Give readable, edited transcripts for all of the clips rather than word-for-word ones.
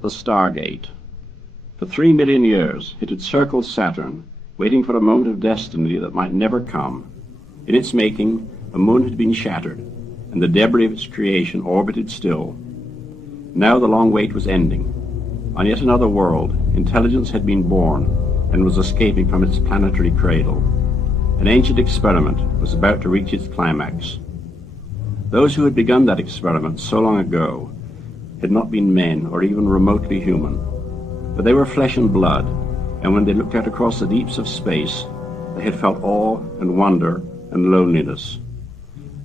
the Stargate. For 3 million years it had circled Saturn, waiting for a moment of destiny that might never come. In its making, a moon had been shattered, and the debris of its creation orbited still. Now the long wait was ending. On yet another world, intelligence had been born and was escaping from its planetary cradle. An ancient experiment was about to reach its climax. Those who had begun that experiment so long ago had not been men or even remotely human, but they were flesh and blood, and when they looked out across the deeps of space, they had felt awe and wonder and loneliness.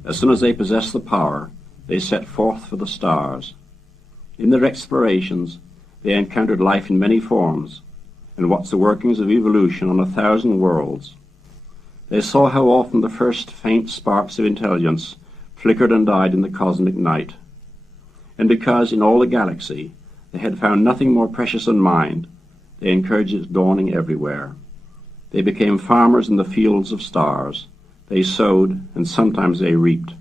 As soon as they possessed the power, they set forth for the stars. In their explorations, they encountered life in many forms and watched the workings of evolution on 1,000 worlds. They saw how often the first faint sparks of intelligence flickered and died in the cosmic night. And because in all the galaxy they had found nothing more precious than mind, they encouraged its dawning everywhere. They became farmers in the fields of stars. They sowed, and sometimes they reaped,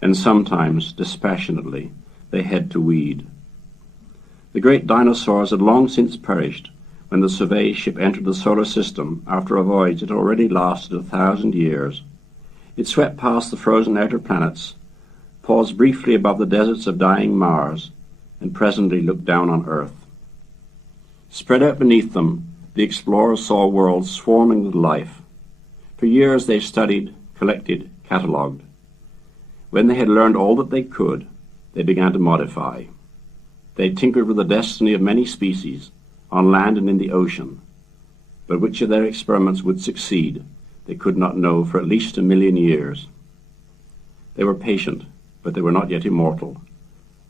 and sometimes, dispassionately, they had to weed. The great dinosaurs had long since perished when the survey ship entered the solar system after a voyage that already lasted 1,000 years. It swept past the frozen outer planets, paused briefly above the deserts of dying Mars, and presently looked down on Earth. Spread out beneath them, the explorers saw worlds swarming with life. For years they studied, collected, catalogued. When they had learned all that they could, they began to modify. They tinkered with the destiny of many species, on land and in the ocean. But which of their experiments would succeed, they could not know for at least 1,000,000 years. They were patient, but they were not yet immortal.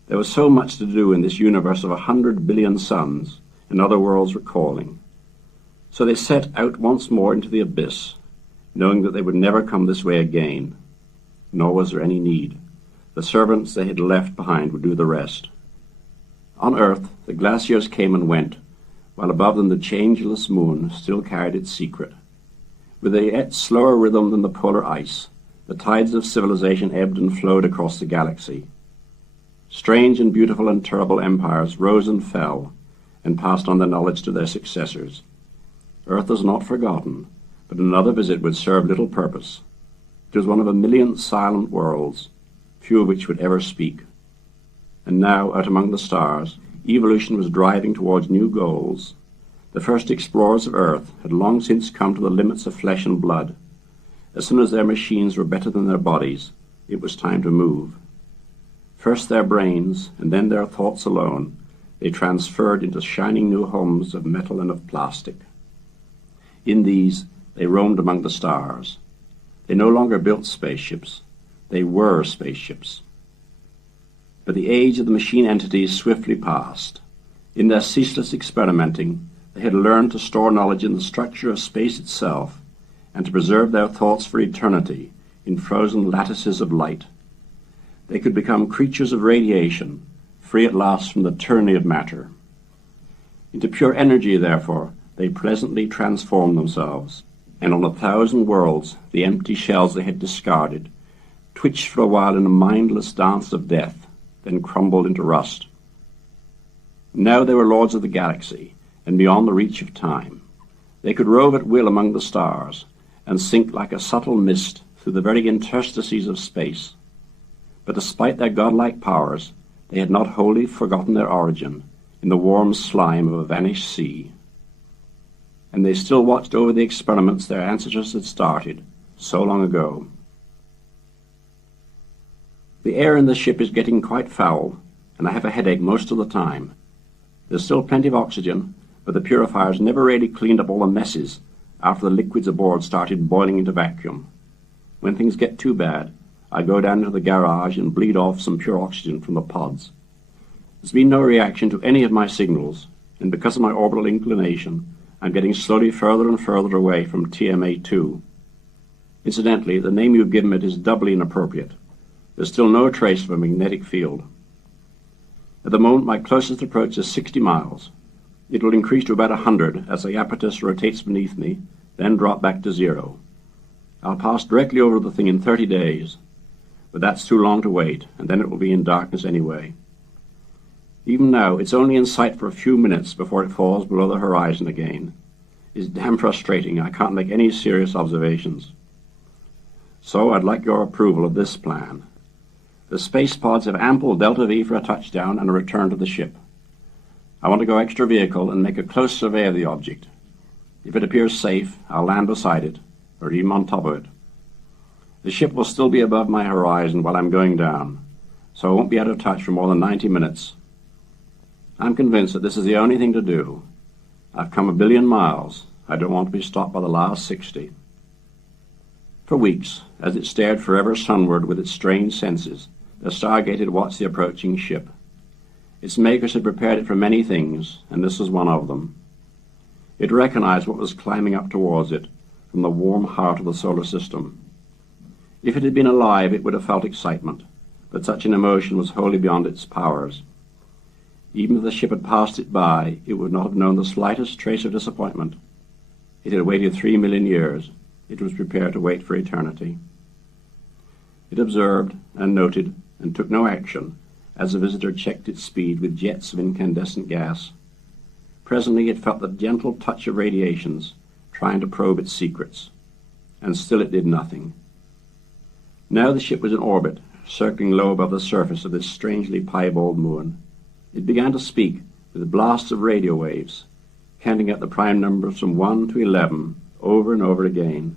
There was so much to do in this universe of 100 billion suns, and other worlds were calling. So they set out once more into the abyss, knowing that they would never come this way again. Nor was there any need. The servants they had left behind would do the rest. On Earth, the glaciers came and went, while above them the changeless moon still carried its secret. With a yet slower rhythm than the polar ice, the tides of civilization ebbed and flowed across the galaxy. Strange and beautiful and terrible empires rose and fell, and passed on their knowledge to their successors. Earth was not forgotten, but another visit would serve little purpose. It was one of 1,000,000 silent worlds, few of which would ever speak. And now, out among the stars, evolution was driving towards new goals. The first explorers of Earth had long since come to the limits of flesh and blood. As soon as their machines were better than their bodies, it was time to move. First their brains, and then their thoughts alone, they transferred into shining new homes of metal and of plastic. In these, they roamed among the stars. They no longer built spaceships. They were spaceships. But the age of the machine entities swiftly passed. In their ceaseless experimenting, they had learned to store knowledge in the structure of space itself and to preserve their thoughts for eternity in frozen lattices of light. They could become creatures of radiation, free at last from the tyranny of matter. Into pure energy, therefore, they pleasantly transformed themselves, and on 1,000 worlds the empty shells they had discarded twitched for a while in a mindless dance of death, then crumbled into rust. Now they were lords of the galaxy, and beyond the reach of time. They could rove at will among the stars, and sink like a subtle mist through the very interstices of space. But despite their godlike powers, they had not wholly forgotten their origin in the warm slime of a vanished sea. And they still watched over the experiments their ancestors had started so long ago. The air in the ship is getting quite foul, and I have a headache most of the time. There's still plenty of oxygen, but the purifiers never really cleaned up all the messes after the liquids aboard started boiling into vacuum. When things get too bad, I go down into the garage and bleed off some pure oxygen from the pods. There's been no reaction to any of my signals, and because of my orbital inclination, I'm getting slowly further and further away from TMA-2. Incidentally, the name you've given it is doubly inappropriate. There's still no trace of a magnetic field. At the moment, my closest approach is 60 miles. It will increase to about 100 as the apparatus rotates beneath me, then drop back to 0. I'll pass directly over the thing in 30 days, but that's too long to wait, and then it will be in darkness anyway. Even now, it's only in sight for a few minutes before it falls below the horizon again. It's damn frustrating. I can't make any serious observations. So I'd like your approval of this plan. The space pods have ample delta V for a touchdown and a return to the ship. I want to go extra vehicle and make a close survey of the object. If it appears safe, I'll land beside it, or even on top of it. The ship will still be above my horizon while I'm going down, so I won't be out of touch for more than 90 minutes. I'm convinced that this is the only thing to do. I've come 1 billion miles. I don't want to be stopped by the last 60. For weeks, as it stared forever sunward with its strange senses, the Stargate had watched the approaching ship. Its makers had prepared it for many things, and this was one of them. It recognized what was climbing up towards it from the warm heart of the solar system. If it had been alive, it would have felt excitement, but such an emotion was wholly beyond its powers. Even if the ship had passed it by, it would not have known the slightest trace of disappointment. It had waited 3 million years. It was prepared to wait for eternity. It observed and noted and took no action as the visitor checked its speed with jets of incandescent gas. Presently it felt the gentle touch of radiations trying to probe its secrets, and still it did nothing. Now the ship was in orbit, circling low above the surface of this strangely piebald moon. It began to speak with blasts of radio waves, counting out the prime numbers from 1 to 11 over and over again.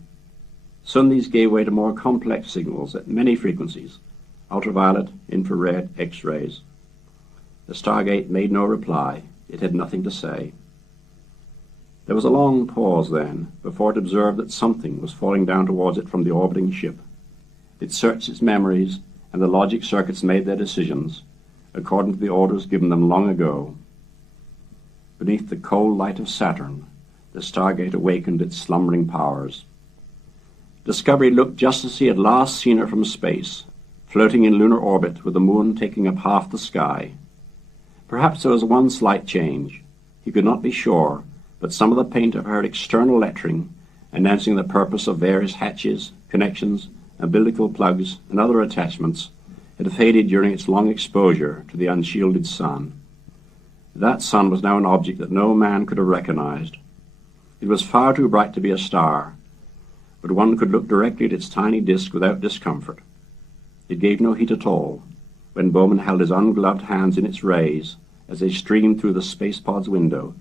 Soon these gave way to more complex signals at many frequencies, ultraviolet, infrared, X-rays. The Stargate made no reply. It had nothing to say. There was a long pause then, before it observed that something was falling down towards it from the orbiting ship. It searched its memories, and the logic circuits made their decisions, according to the orders given them long ago. Beneath the cold light of Saturn, the Stargate awakened its slumbering powers. Discovery looked just as he had last seen her from space, floating in lunar orbit with the moon taking up half the sky. Perhaps there was one slight change. He could not be sure, but some of the paint of her external lettering, announcing the purpose of various hatches, connections, umbilical plugs, and other attachments, had faded during its long exposure to the unshielded sun. That sun was now an object that no man could have recognized. It was far too bright to be a star, but one could look directly at its tiny disk without discomfort. It gave no heat at all. When Bowman held his ungloved hands in its rays, as they streamed through the space pod's window,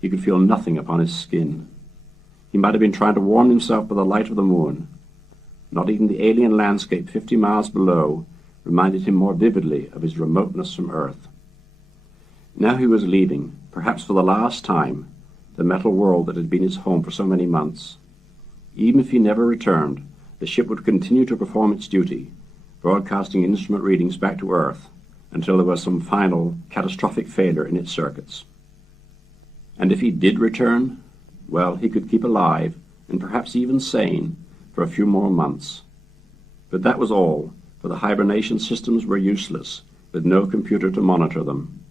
he could feel nothing upon his skin. He might have been trying to warm himself by the light of the moon. Not even the alien landscape 50 miles below reminded him more vividly of his remoteness from Earth. Now he was leaving, perhaps for the last time, the metal world that had been his home for so many months. Even if he never returned, the ship would continue to perform its duty, broadcasting instrument readings back to Earth until there was some final, catastrophic failure in its circuits. And if he did return, well, he could keep alive, and perhaps even sane, for a few more months. But that was all, for the hibernation systems were useless, with no computer to monitor them.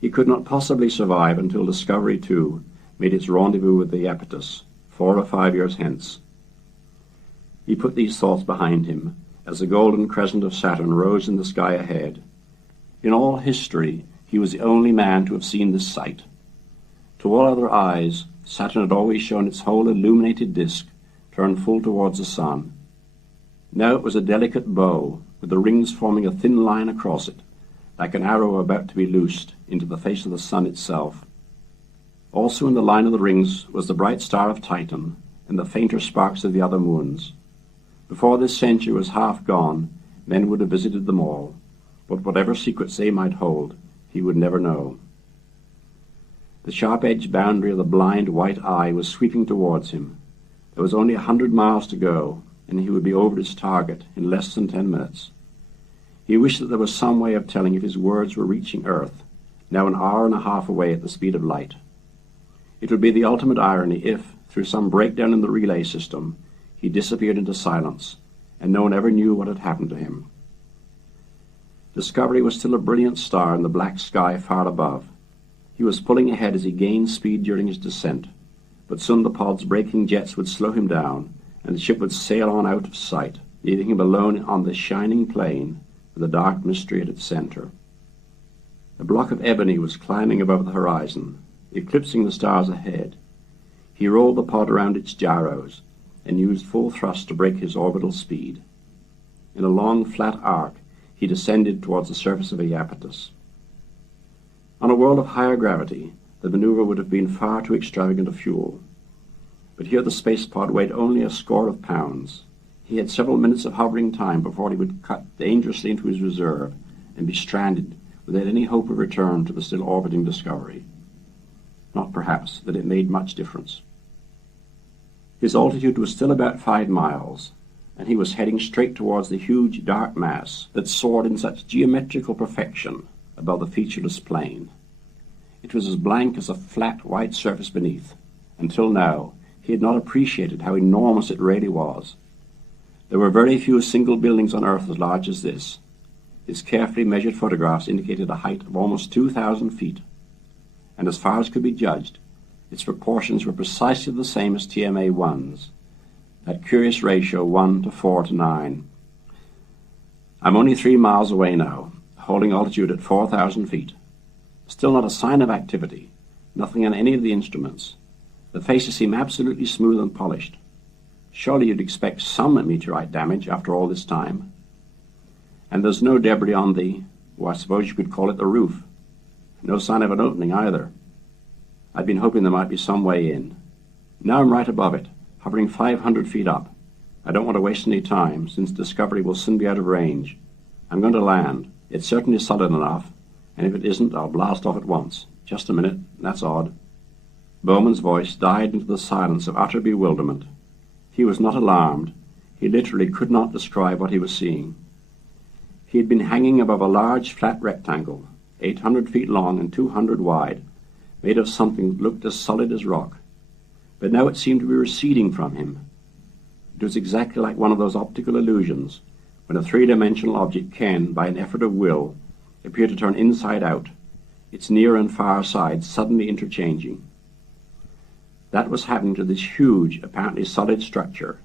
He could not possibly survive until Discovery 2 made its rendezvous with the Iapetus, 4 or 5 years hence. He put these thoughts behind him as the golden crescent of Saturn rose in the sky ahead. In all history, he was the only man to have seen this sight. To all other eyes, Saturn had always shown its whole illuminated disk turned full towards the sun. Now it was a delicate bow, with the rings forming a thin line across it, like an arrow about to be loosed into the face of the sun itself. Also in the line of the rings was the bright star of Titan and the fainter sparks of the other moons. Before this century was half gone, men would have visited them all, but whatever secrets they might hold, he would never know. The sharp-edged boundary of the blind white eye was sweeping towards him. There was only 100 miles to go, and he would be over his target in less than 10 minutes. He wished that there was some way of telling if his words were reaching Earth, now an hour and a half away at the speed of light. It would be the ultimate irony if, through some breakdown in the relay system, he disappeared into silence, and no one ever knew what had happened to him. Discovery was still a brilliant star in the black sky far above. He was pulling ahead as he gained speed during his descent, but soon the pod's braking jets would slow him down, and the ship would sail on out of sight, leaving him alone on this shining plain with the dark mystery at its center. A block of ebony was climbing above the horizon, eclipsing the stars ahead. He rolled the pod around its gyros and used full thrust to break his orbital speed. In a long, flat arc, he descended towards the surface of Iapetus. On a world of higher gravity, the maneuver would have been far too extravagant a fuel. But here the space pod weighed only a score of pounds. He had several minutes of hovering time before he would cut dangerously into his reserve and be stranded without any hope of return to the still orbiting Discovery. Not perhaps that it made much difference. His altitude was still about 5 miles, and he was heading straight towards the huge dark mass that soared in such geometrical perfection above the featureless plain. It was as blank as a flat white surface beneath. Until now, he had not appreciated how enormous it really was. There were very few single buildings on Earth as large as this. His carefully measured photographs indicated a height of almost 2,000 feet, and as far as could be judged, its proportions were precisely the same as TMA-1's, that curious ratio 1 to 4 to 9. I'm only 3 miles away now, holding altitude at 4,000 feet. Still not a sign of activity, nothing on any of the instruments. The faces seem absolutely smooth and polished. Surely you'd expect some meteorite damage after all this time. And there's no debris on I suppose you could call it the roof. No sign of an opening either. I'd been hoping there might be some way in. Now I'm right above it, hovering 500 feet up. I don't want to waste any time, since Discovery will soon be out of range. I'm going to land. It's certainly solid enough, and if it isn't, I'll blast off at once. Just a minute, that's odd. Bowman's voice died into the silence of utter bewilderment. He was not alarmed. He literally could not describe what he was seeing. He had been hanging above a large flat rectangle, 800 feet long and 200 wide, made of something that looked as solid as rock. But now it seemed to be receding from him. It was exactly like one of those optical illusions, when a three-dimensional object can, by an effort of will, appear to turn inside out, its near and far sides suddenly interchanging. That was happening to this huge, apparently solid structure.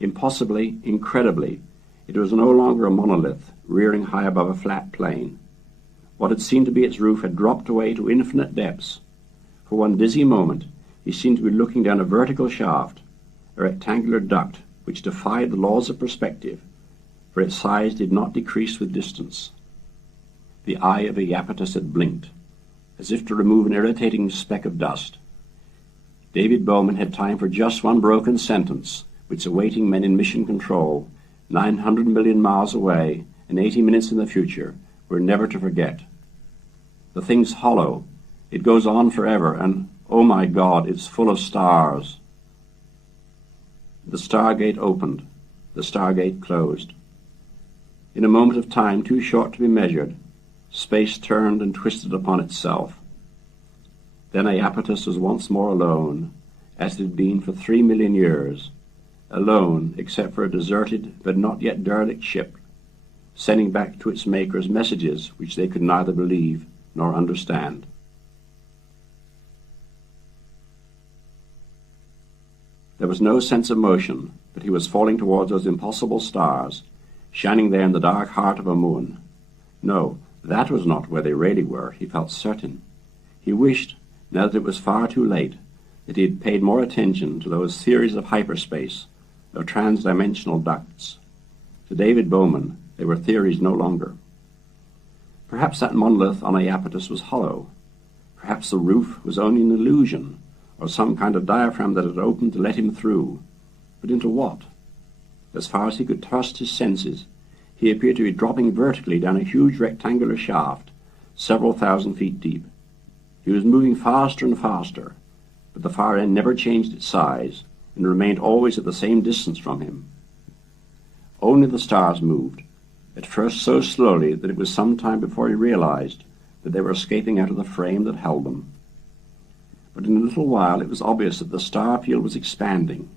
Impossibly, incredibly, it was no longer a monolith rearing high above a flat plain. What had seemed to be its roof had dropped away to infinite depths. For one dizzy moment, he seemed to be looking down a vertical shaft, a rectangular duct which defied the laws of perspective, for its size did not decrease with distance. The eye of Iapetus had blinked, as if to remove an irritating speck of dust. David Bowman had time for just one broken sentence, which awaiting men in mission control, 900 million miles away and 80 minutes in the future, were never to forget. The thing's hollow. It goes on forever, and, oh my God, it's full of stars. The stargate opened. The stargate closed. In a moment of time too short to be measured, space turned and twisted upon itself. Then Iapetus was once more alone, as it had been for 3 million years, alone except for a deserted but not yet derelict ship, sending back to its makers messages which they could neither believe nor understand. There was no sense of motion, but he was falling towards those impossible stars, shining there in the dark heart of a moon. No, that was not where they really were, he felt certain. He wished, now that it was far too late, that he had paid more attention to those theories of hyperspace, of trans-dimensional ducts. To David Bowman, they were theories no longer. Perhaps that monolith on Iapetus was hollow. Perhaps the roof was only an illusion, or some kind of diaphragm that had opened to let him through. But into what? As far as he could trust his senses, he appeared to be dropping vertically down a huge rectangular shaft, several thousand feet deep. He was moving faster and faster, but the far end never changed its size and remained always at the same distance from him. Only the stars moved, at first so slowly that it was some time before he realized that they were escaping out of the frame that held them. But in a little while it was obvious that the star field was expanding,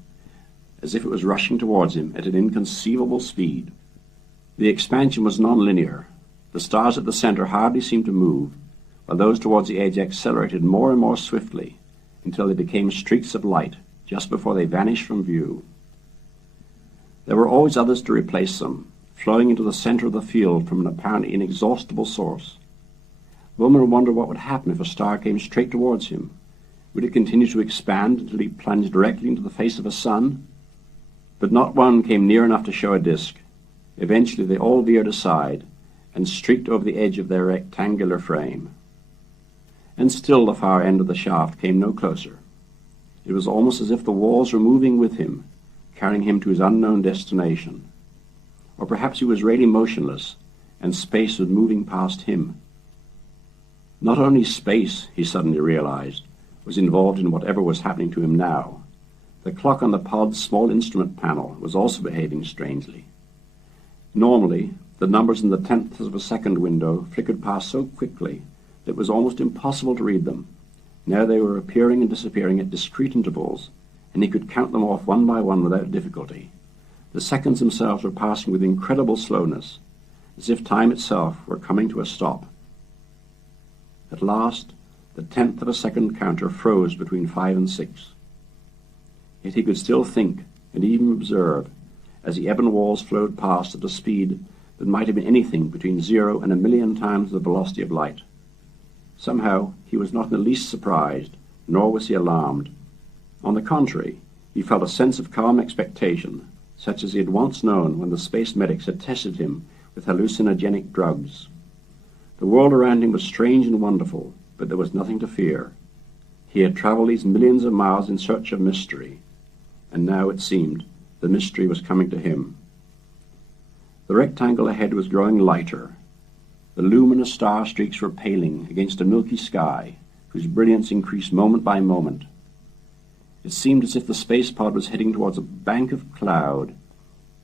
as if it was rushing towards him at an inconceivable speed. The expansion was non-linear. The stars at the center hardly seemed to move, while those towards the edge accelerated more and more swiftly until they became streaks of light just before they vanished from view. There were always others to replace them, flowing into the center of the field from an apparently inexhaustible source. Bowman wondered what would happen if a star came straight towards him. Would it continue to expand until he plunged directly into the face of a sun? But not one came near enough to show a disk. Eventually they all veered aside and streaked over the edge of their rectangular frame. And still the far end of the shaft came no closer. It was almost as if the walls were moving with him, carrying him to his unknown destination. Or perhaps he was really motionless, and space was moving past him. Not only space, he suddenly realized, was involved in whatever was happening to him now. The clock on the pod's small instrument panel was also behaving strangely. Normally, the numbers in the tenths of a second window flickered past so quickly that it was almost impossible to read them. Now they were appearing and disappearing at discrete intervals, and he could count them off one by one without difficulty. The seconds themselves were passing with incredible slowness, as if time itself were coming to a stop. At last, the tenth of a second counter froze between 5 and 6. Yet he could still think and even observe as the ebon walls flowed past at a speed that might have been anything between 0 and 1,000,000 times the velocity of light. Somehow he was not in the least surprised, nor was he alarmed. On the contrary, he felt a sense of calm expectation, such as he had once known when the space medics had tested him with hallucinogenic drugs. The world around him was strange and wonderful, but there was nothing to fear. He had traveled these millions of miles in search of mystery, and now, it seemed, the mystery was coming to him. The rectangle ahead was growing lighter. The luminous star streaks were paling against a milky sky, whose brilliance increased moment by moment. It seemed as if the space pod was heading towards a bank of cloud,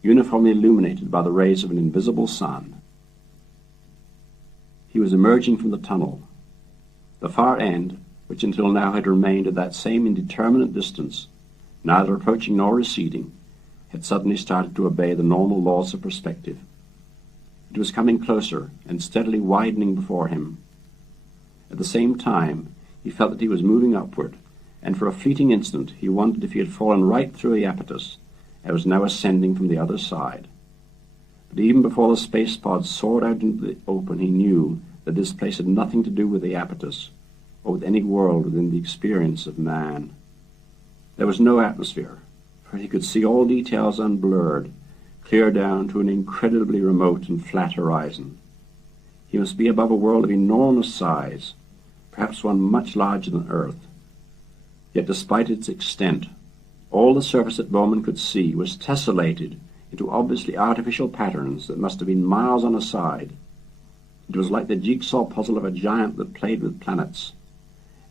uniformly illuminated by the rays of an invisible sun. He was emerging from the tunnel. The far end, which until now had remained at that same indeterminate distance, neither approaching nor receding, had suddenly started to obey the normal laws of perspective. It was coming closer and steadily widening before him. At the same time, he felt that he was moving upward, and for a fleeting instant he wondered if he had fallen right through the apertus and was now ascending from the other side. But even before the space pod soared out into the open, he knew that this place had nothing to do with the apertus or with any world within the experience of man. There was no atmosphere, for he could see all details unblurred, clear down to an incredibly remote and flat horizon. He must be above a world of enormous size, perhaps one much larger than Earth. Yet despite its extent, all the surface that Bowman could see was tessellated into obviously artificial patterns that must have been miles on a side. It was like the jigsaw puzzle of a giant that played with planets,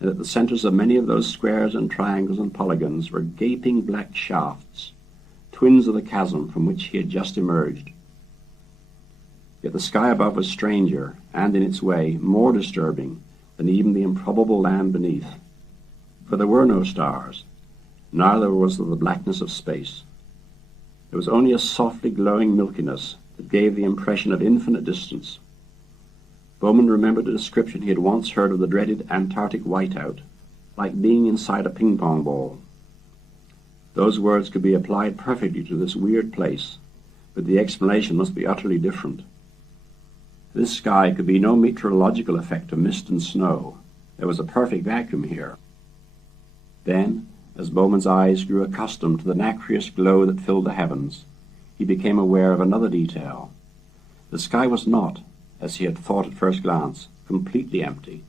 and at the centers of many of those squares and triangles and polygons were gaping black shafts, twins of the chasm from which he had just emerged. Yet the sky above was stranger, and in its way more disturbing than even the improbable land beneath. For there were no stars, neither was there the blackness of space. There was only a softly glowing milkiness that gave the impression of infinite distance. Bowman remembered a description he had once heard of the dreaded Antarctic whiteout, like being inside a ping-pong ball. Those words could be applied perfectly to this weird place, but the explanation must be utterly different. This sky could be no meteorological effect of mist and snow. There was a perfect vacuum here. Then, as Bowman's eyes grew accustomed to the nacreous glow that filled the heavens, he became aware of another detail. The sky was not, as he had thought at first glance, completely empty.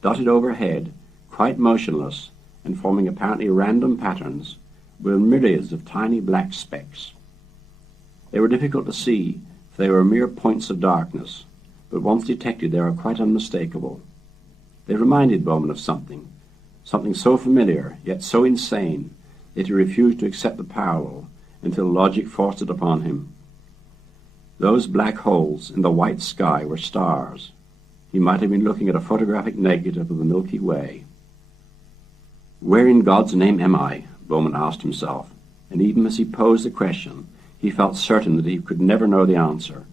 Dotted overhead, quite motionless, and forming apparently random patterns, were myriads of tiny black specks. They were difficult to see, for they were mere points of darkness, but once detected they were quite unmistakable. They reminded Bowman of something so familiar, yet so insane, that he refused to accept the parallel until logic forced it upon him. Those black holes in the white sky were stars. He might have been looking at a photographic negative of the Milky Way. Where in God's name am I? Bowman asked himself, and even as he posed the question, he felt certain that he could never know the answer.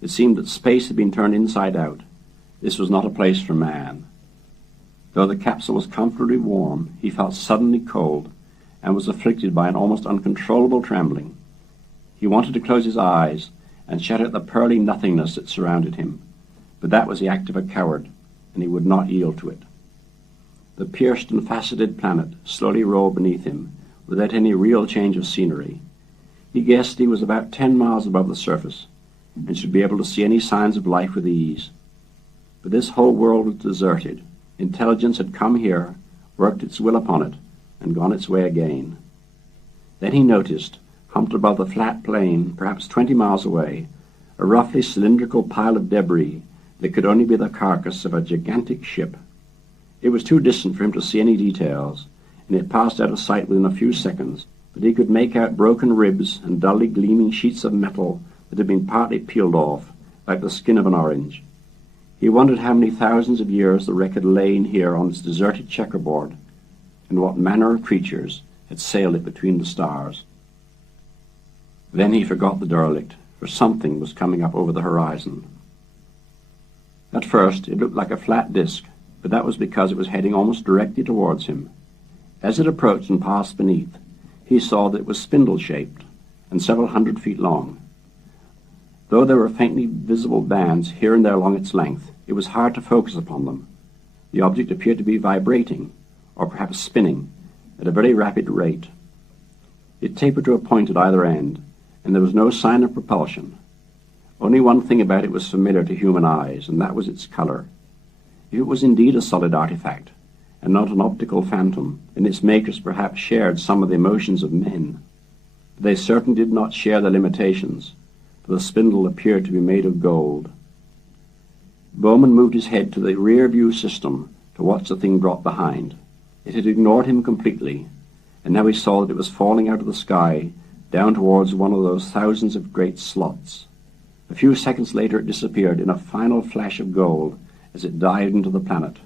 It seemed that space had been turned inside out. This was not a place for man. Though the capsule was comfortably warm, he felt suddenly cold and was afflicted by an almost uncontrollable trembling. He wanted to close his eyes and shut out the pearly nothingness that surrounded him, but that was the act of a coward, and he would not yield to it. The pierced and faceted planet slowly rolled beneath him, without any real change of scenery. He guessed he was about 10 miles above the surface, and should be able to see any signs of life with ease. But this whole world was deserted. Intelligence had come here, worked its will upon it, and gone its way again. Then he noticed, humped above the flat plain, perhaps 20 miles away, a roughly cylindrical pile of debris that could only be the carcass of a gigantic ship. It was too distant for him to see any details, and it passed out of sight within a few seconds, but he could make out broken ribs and dully gleaming sheets of metal that had been partly peeled off, like the skin of an orange. He wondered how many thousands of years the wreck had lain here on its deserted checkerboard, and what manner of creatures had sailed it between the stars. Then he forgot the derelict, for something was coming up over the horizon. At first it looked like a flat disk, but that was because it was heading almost directly towards him. As it approached and passed beneath, he saw that it was spindle-shaped and several 100 feet long. Though there were faintly visible bands here and there along its length, it was hard to focus upon them. The object appeared to be vibrating, or perhaps spinning, at a very rapid rate. It tapered to a point at either end, and there was no sign of propulsion. Only one thing about it was familiar to human eyes, and that was its color. If it was indeed a solid artifact, and not an optical phantom, then its makers perhaps shared some of the emotions of men. But they certainly did not share their limitations, for the spindle appeared to be made of gold. Bowman moved his head to the rear view system to watch the thing drop behind. It had ignored him completely, and now he saw that it was falling out of the sky down towards one of those thousands of great slots. A few seconds later it disappeared in a final flash of gold as it dived into the planet.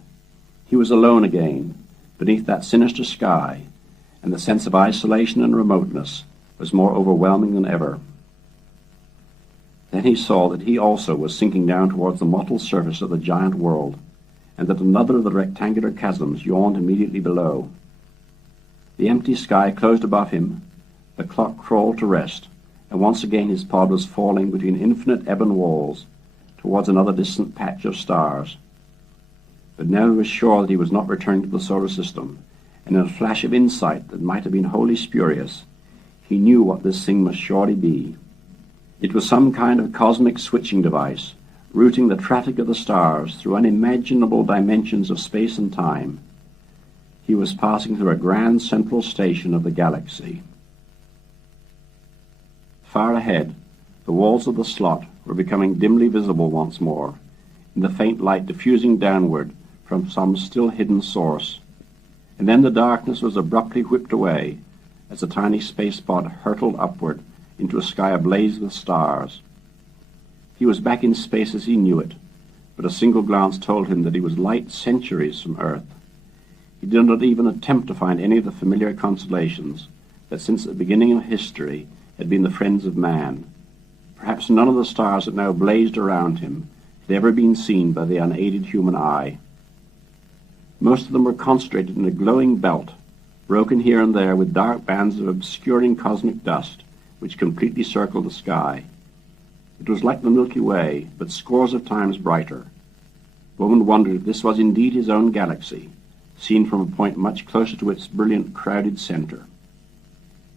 He was alone again, beneath that sinister sky, and the sense of isolation and remoteness was more overwhelming than ever. Then he saw that he also was sinking down towards the mottled surface of the giant world, and that another of the rectangular chasms yawned immediately below. The empty sky closed above him, the clock crawled to rest, and once again his pod was falling between infinite ebon walls towards another distant patch of stars. But now he was sure that he was not returning to the solar system, and in a flash of insight that might have been wholly spurious, he knew what this thing must surely be. It was some kind of cosmic switching device, routing the traffic of the stars through unimaginable dimensions of space and time. He was passing through a grand central station of the galaxy. Far ahead, the walls of the slot were becoming dimly visible once more, in the faint light diffusing downward from some still hidden source. And then the darkness was abruptly whipped away as the tiny space pod hurtled upward into a sky ablaze with stars. He was back in space as he knew it, but a single glance told him that he was light centuries from Earth. He did not even attempt to find any of the familiar constellations that since the beginning of history had been the friends of man. Perhaps none of the stars that now blazed around him had ever been seen by the unaided human eye. Most of them were concentrated in a glowing belt, broken here and there with dark bands of obscuring cosmic dust, which completely circled the sky. It was like the Milky Way, but scores of times brighter. Bowman wondered if this was indeed his own galaxy, seen from a point much closer to its brilliant, crowded center.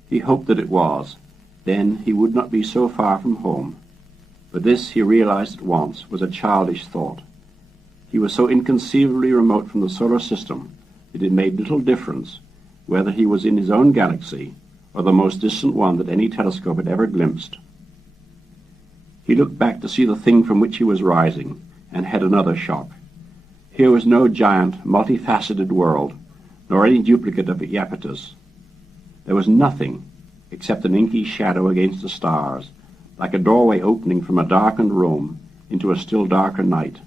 He hoped that it was. Then he would not be so far from home. But this, he realized at once, was a childish thought. He was so inconceivably remote from the solar system that it made little difference whether he was in his own galaxy or the most distant one that any telescope had ever glimpsed. He looked back to see the thing from which he was rising, and had another shock. Here was no giant, multifaceted world, nor any duplicate of Iapetus. There was nothing except an inky shadow against the stars, like a doorway opening from a darkened room into a still darker night.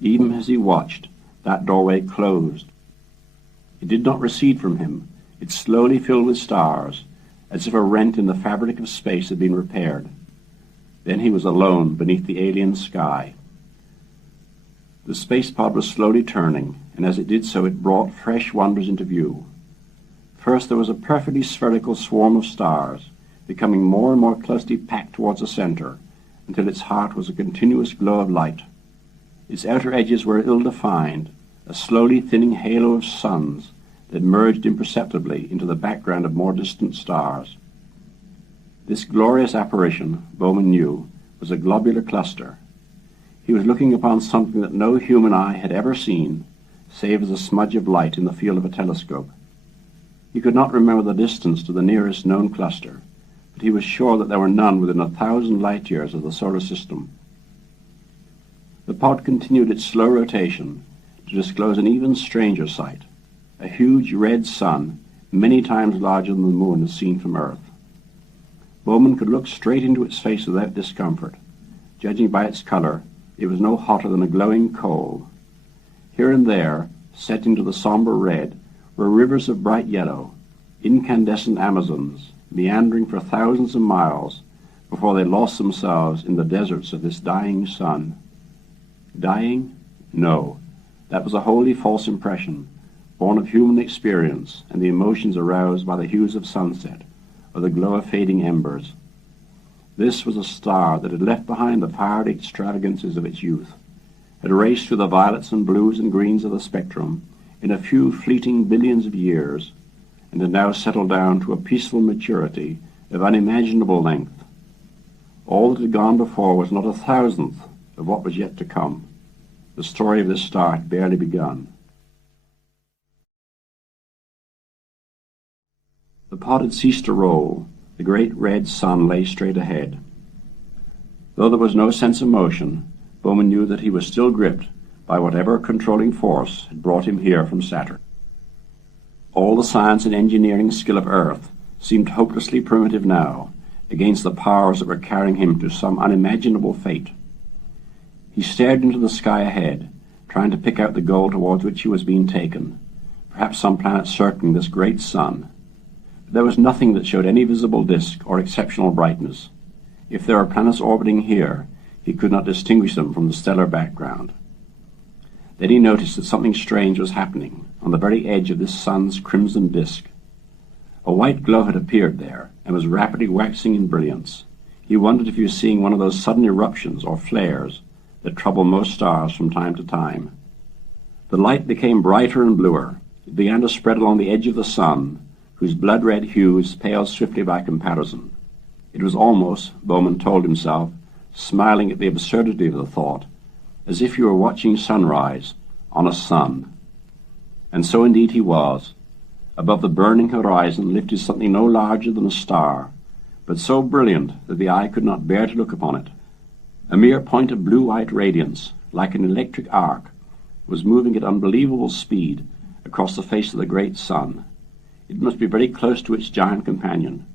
Even as he watched, that doorway closed. It did not recede from him. It slowly filled with stars, as if a rent in the fabric of space had been repaired. Then he was alone beneath the alien sky. The space pod was slowly turning, and as it did so it brought fresh wonders into view. First there was a perfectly spherical swarm of stars, becoming more and more closely packed towards the center, until its heart was a continuous glow of light. Its outer edges were ill-defined, a slowly thinning halo of suns that merged imperceptibly into the background of more distant stars. This glorious apparition, Bowman knew, was a globular cluster. He was looking upon something that no human eye had ever seen, save as a smudge of light in the field of a telescope. He could not remember the distance to the nearest known cluster, but he was sure that there were none within 1,000 light-years of the solar system. The pod continued its slow rotation to disclose an even stranger sight, a huge red sun many times larger than the moon as seen from Earth. Bowman could look straight into its face without discomfort. Judging by its color, it was no hotter than a glowing coal. Here and there, set into the somber red, were rivers of bright yellow, incandescent Amazons, meandering for thousands of miles before they lost themselves in the deserts of this dying sun. Dying? No, that was a wholly false impression, born of human experience and the emotions aroused by the hues of sunset or the glow of fading embers. This was a star that had left behind the fiery extravagances of its youth, had raced through the violets and blues and greens of the spectrum in a few fleeting billions of years, and had now settled down to a peaceful maturity of unimaginable length. All that had gone before was not 1,000th of what was yet to come. The story of this star had barely begun. The pod had ceased to roll. The great red sun lay straight ahead. Though there was no sense of motion, Bowman knew that he was still gripped by whatever controlling force had brought him here from Saturn. All the science and engineering skill of Earth seemed hopelessly primitive now against the powers that were carrying him to some unimaginable fate. He stared into the sky ahead, trying to pick out the goal towards which he was being taken, perhaps some planet circling this great sun. But there was nothing that showed any visible disk or exceptional brightness. If there were planets orbiting here, he could not distinguish them from the stellar background. Then he noticed that something strange was happening on the very edge of this sun's crimson disk. A white glow had appeared there and was rapidly waxing in brilliance. He wondered if he was seeing one of those sudden eruptions or flares that trouble most stars from time to time. The light became brighter and bluer. It began to spread along the edge of the sun, whose blood-red hues paled swiftly by comparison. It was almost, Bowman told himself, smiling at the absurdity of the thought, as if you were watching sunrise on a sun. And so indeed he was. Above the burning horizon lifted something no larger than a star, but so brilliant that the eye could not bear to look upon it. A mere point of blue-white radiance, like an electric arc, was moving at unbelievable speed across the face of the great sun. It must be very close to its giant companion,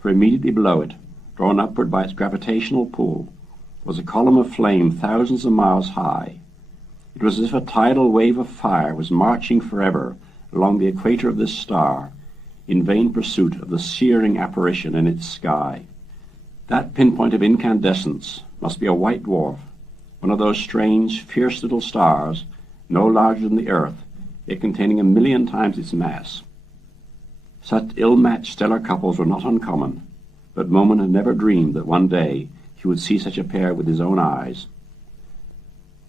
for immediately below it, drawn upward by its gravitational pull, was a column of flame thousands of miles high. It was as if a tidal wave of fire was marching forever along the equator of this star in vain pursuit of the searing apparition in its sky. That pinpoint of incandescence must be a white dwarf, one of those strange, fierce little stars, no larger than the Earth, yet containing 1,000,000 times its mass. Such ill-matched stellar couples were not uncommon, but Bowman had never dreamed that one day he would see such a pair with his own eyes.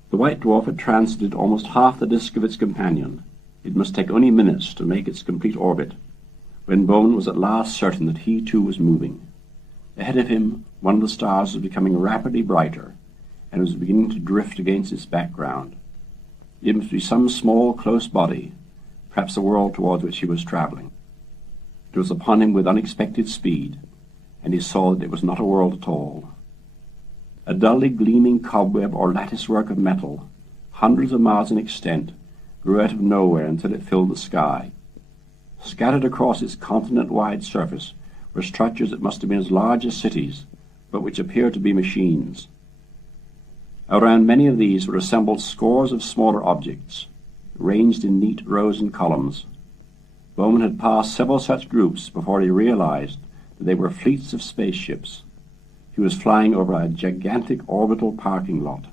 The white dwarf had transited almost half the disk of its companion. It must take only minutes to make its complete orbit, when Bowman was at last certain that he too was moving. Ahead of him, one of the stars was becoming rapidly brighter, and was beginning to drift against its background. It must be some small, close body, perhaps the world towards which he was traveling. It was upon him with unexpected speed, and he saw that it was not a world at all. A dully gleaming cobweb or lattice-work of metal, hundreds of miles in extent, grew out of nowhere until it filled the sky. Scattered across its continent-wide surface were structures that must have been as large as cities, but which appeared to be machines. Around many of these were assembled scores of smaller objects, ranged in neat rows and columns. Bowman had passed several such groups before he realized that they were fleets of spaceships. He was flying over a gigantic orbital parking lot.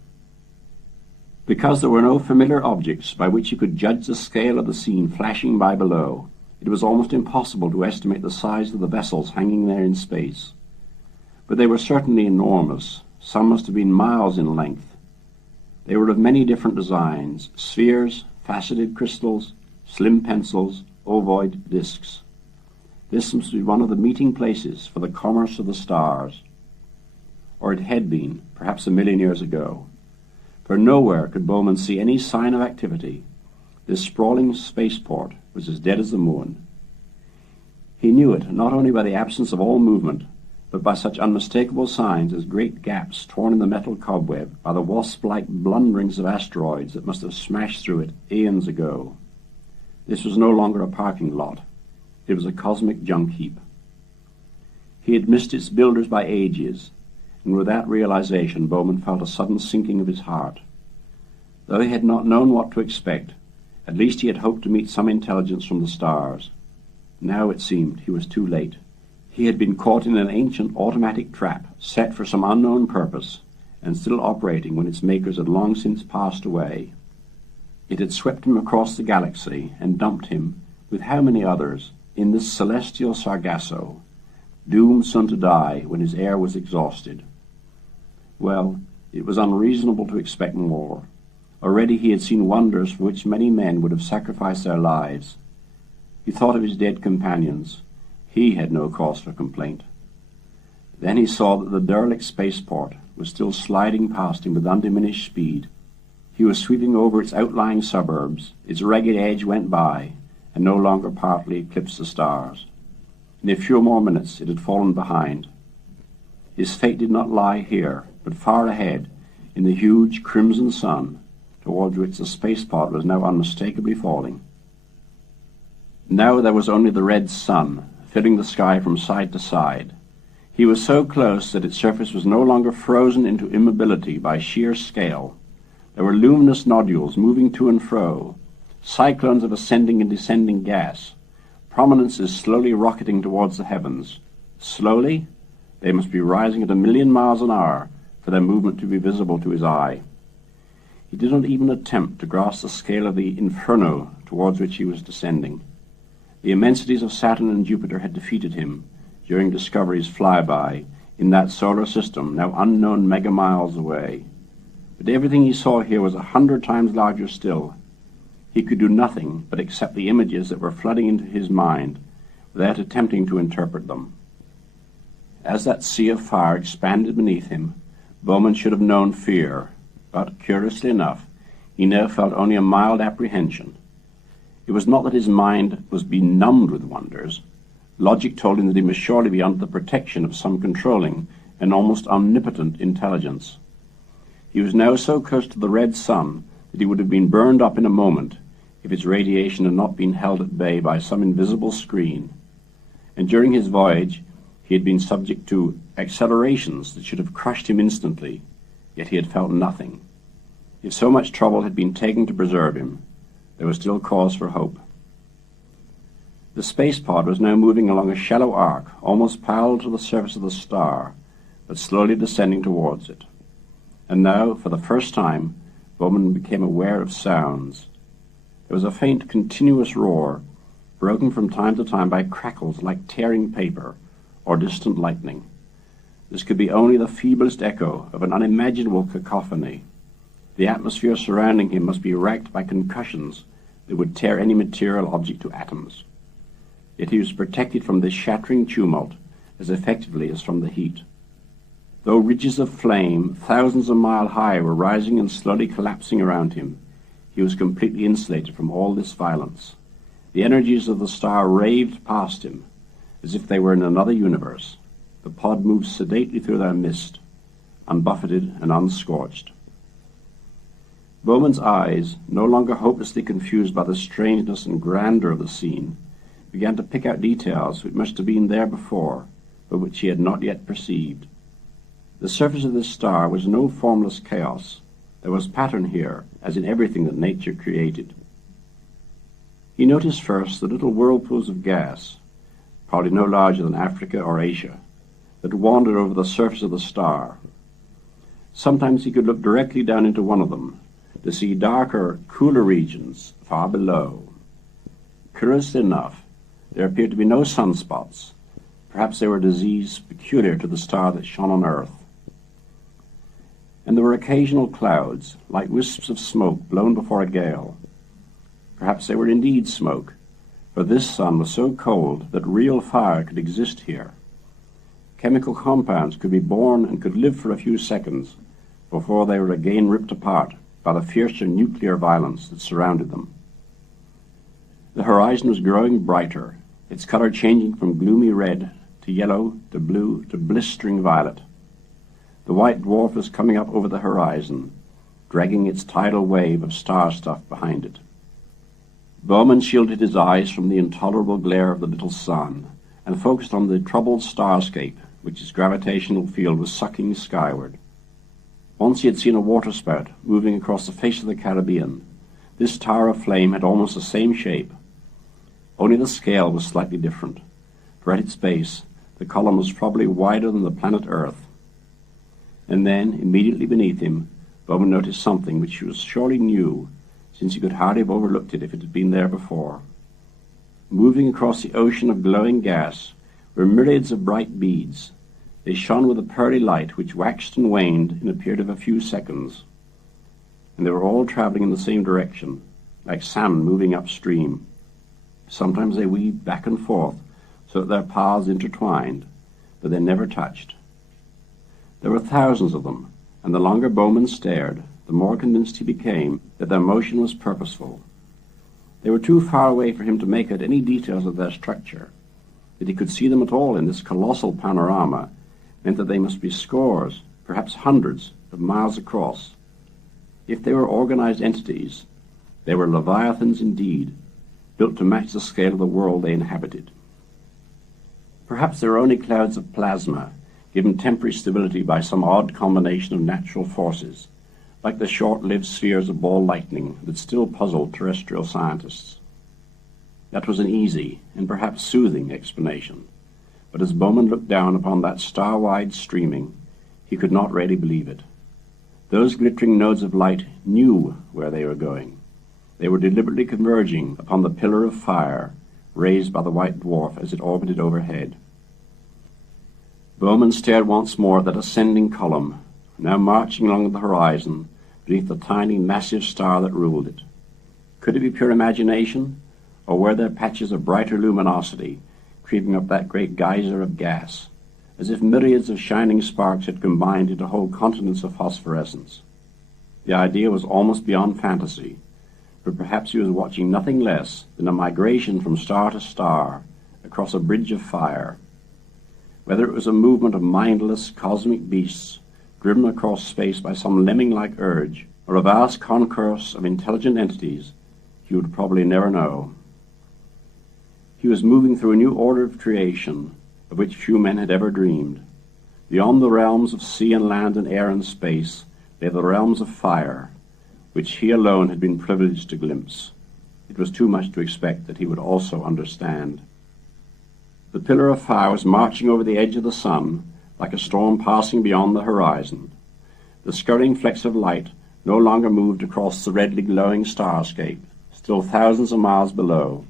Because there were no familiar objects by which he could judge the scale of the scene flashing by below, it was almost impossible to estimate the size of the vessels hanging there in space. But they were certainly enormous. Some must have been miles in length. They were of many different designs: spheres, faceted crystals, slim pencils, ovoid discs. This must be one of the meeting places for the commerce of the stars. Or it had been, perhaps 1,000,000 years ago. For nowhere could Bowman see any sign of activity. This sprawling spaceport was as dead as the moon. He knew it not only by the absence of all movement, but by such unmistakable signs as great gaps torn in the metal cobweb by the wasp-like blunderings of asteroids that must have smashed through it aeons ago. This was no longer a parking lot. It was a cosmic junk heap. He had missed its builders by ages, and with that realization Bowman felt a sudden sinking of his heart. Though he had not known what to expect, at least he had hoped to meet some intelligence from the stars. Now, it seemed, he was too late. He had been caught in an ancient automatic trap, set for some unknown purpose, and still operating when its makers had long since passed away. It had swept him across the galaxy and dumped him, with how many others, in this celestial Sargasso, doomed soon to die when his air was exhausted. Well, it was unreasonable to expect more. Already he had seen wonders for which many men would have sacrificed their lives. He thought of his dead companions. He had no cause for complaint. Then he saw that the derelict spaceport was still sliding past him with undiminished speed. He was sweeping over its outlying suburbs. Its ragged edge went by, and no longer partly eclipsed the stars. In a few more minutes it had fallen behind. His fate did not lie here, but far ahead, in the huge crimson sun, towards which the spaceport was now unmistakably falling. Now there was only the red sun, filling the sky from side to side. He was so close that its surface was no longer frozen into immobility by sheer scale. There were luminous nodules moving to and fro, cyclones of ascending and descending gas, prominences slowly rocketing towards the heavens. Slowly? They must be rising at 1,000,000 miles an hour for their movement to be visible to his eye. He did not even attempt to grasp the scale of the inferno towards which he was descending. The immensities of Saturn and Jupiter had defeated him during Discovery's flyby in that solar system now unknown megamiles away. But everything he saw here was 100 times larger still. He could do nothing but accept the images that were flooding into his mind without attempting to interpret them. As that sea of fire expanded beneath him, Bowman should have known fear, but, curiously enough, he now felt only a mild apprehension. It was not that his mind was benumbed with wonders. Logic told him that he must surely be under the protection of some controlling and almost omnipotent intelligence. He was now so close to the red sun that he would have been burned up in a moment if its radiation had not been held at bay by some invisible screen. And during his voyage he had been subject to accelerations that should have crushed him instantly, yet he had felt nothing. If so much trouble had been taken to preserve him, there was still cause for hope. The spacepod was now moving along a shallow arc, almost parallel to the surface of the star, but slowly descending towards it. And now, for the first time, Bowman became aware of sounds. There was a faint, continuous roar, broken from time to time by crackles like tearing paper or distant lightning. This could be only the feeblest echo of an unimaginable cacophony. The atmosphere surrounding him must be racked by concussions that would tear any material object to atoms. Yet he was protected from this shattering tumult as effectively as from the heat. Though ridges of flame, thousands of miles high, were rising and slowly collapsing around him, he was completely insulated from all this violence. The energies of the star raved past him, as if they were in another universe. The pod moved sedately through their mist, unbuffeted and unscorched. Bowman's eyes, no longer hopelessly confused by the strangeness and grandeur of the scene, began to pick out details which must have been there before, but which he had not yet perceived. The surface of this star was no formless chaos. There was pattern here, as in everything that nature created. He noticed first the little whirlpools of gas, probably no larger than Africa or Asia, that wandered over the surface of the star. Sometimes he could look directly down into one of them, to see darker, cooler regions far below. Curiously enough, there appeared to be no sunspots. Perhaps they were a disease peculiar to the star that shone on Earth. and there were occasional clouds, like wisps of smoke blown before a gale. Perhaps they were indeed smoke, for this sun was so cold that real fire could exist here. Chemical compounds could be born and could live for a few seconds before they were again ripped apart by the fiercer nuclear violence that surrounded them. The horizon was growing brighter, its color changing from gloomy red to yellow to blue to blistering violet. The white dwarf was coming up over the horizon, dragging its tidal wave of star stuff behind it. Bowman shielded his eyes from the intolerable glare of the little sun and focused on the troubled starscape which its gravitational field was sucking skyward. Once he had seen a waterspout moving across the face of the Caribbean. This tower of flame had almost the same shape, only the scale was slightly different, for at its base the column was probably wider than the planet Earth. And then, immediately beneath him, Bowman noticed something which was surely new, since he could hardly have overlooked it if it had been there before. Moving across the ocean of glowing gas were myriads of bright beads. They shone with a pearly light which waxed and waned in a period of a few seconds, and they were all traveling in the same direction, like salmon moving upstream. Sometimes they weaved back and forth so that their paths intertwined, but they never touched. There were thousands of them, and the longer Bowman stared, the more convinced he became that their motion was purposeful. They were too far away for him to make out any details of their structure. That he could see them at all in this colossal panorama meant that they must be scores, perhaps hundreds, of miles across. If they were organized entities, they were leviathans indeed, built to match the scale of the world they inhabited. Perhaps they were only clouds of plasma, given temporary stability by some odd combination of natural forces, like the short-lived spheres of ball lightning that still puzzled terrestrial scientists. That was an easy and perhaps soothing explanation, but as Bowman looked down upon that star-wide streaming, he could not really believe it. Those glittering nodes of light knew where they were going. They were deliberately converging upon the pillar of fire raised by the white dwarf as it orbited overhead. Bowman stared once more at that ascending column, now marching along the horizon beneath the tiny, massive star that ruled it. Could it be pure imagination, or were there patches of brighter luminosity creeping up that great geyser of gas, as if myriads of shining sparks had combined into whole continents of phosphorescence? The idea was almost beyond fantasy, but perhaps he was watching nothing less than a migration from star to star across a bridge of fire. Whether it was a movement of mindless cosmic beasts driven across space by some lemming-like urge, or a vast concourse of intelligent entities, he would probably never know. He was moving through a new order of creation, of which few men had ever dreamed. Beyond the realms of sea and land and air and space lay the realms of fire, which he alone had been privileged to glimpse. It was too much to expect that he would also understand. The pillar of fire was marching over the edge of the sun, like a storm passing beyond the horizon. The scurrying flecks of light no longer moved across the redly glowing starscape, still thousands of miles below.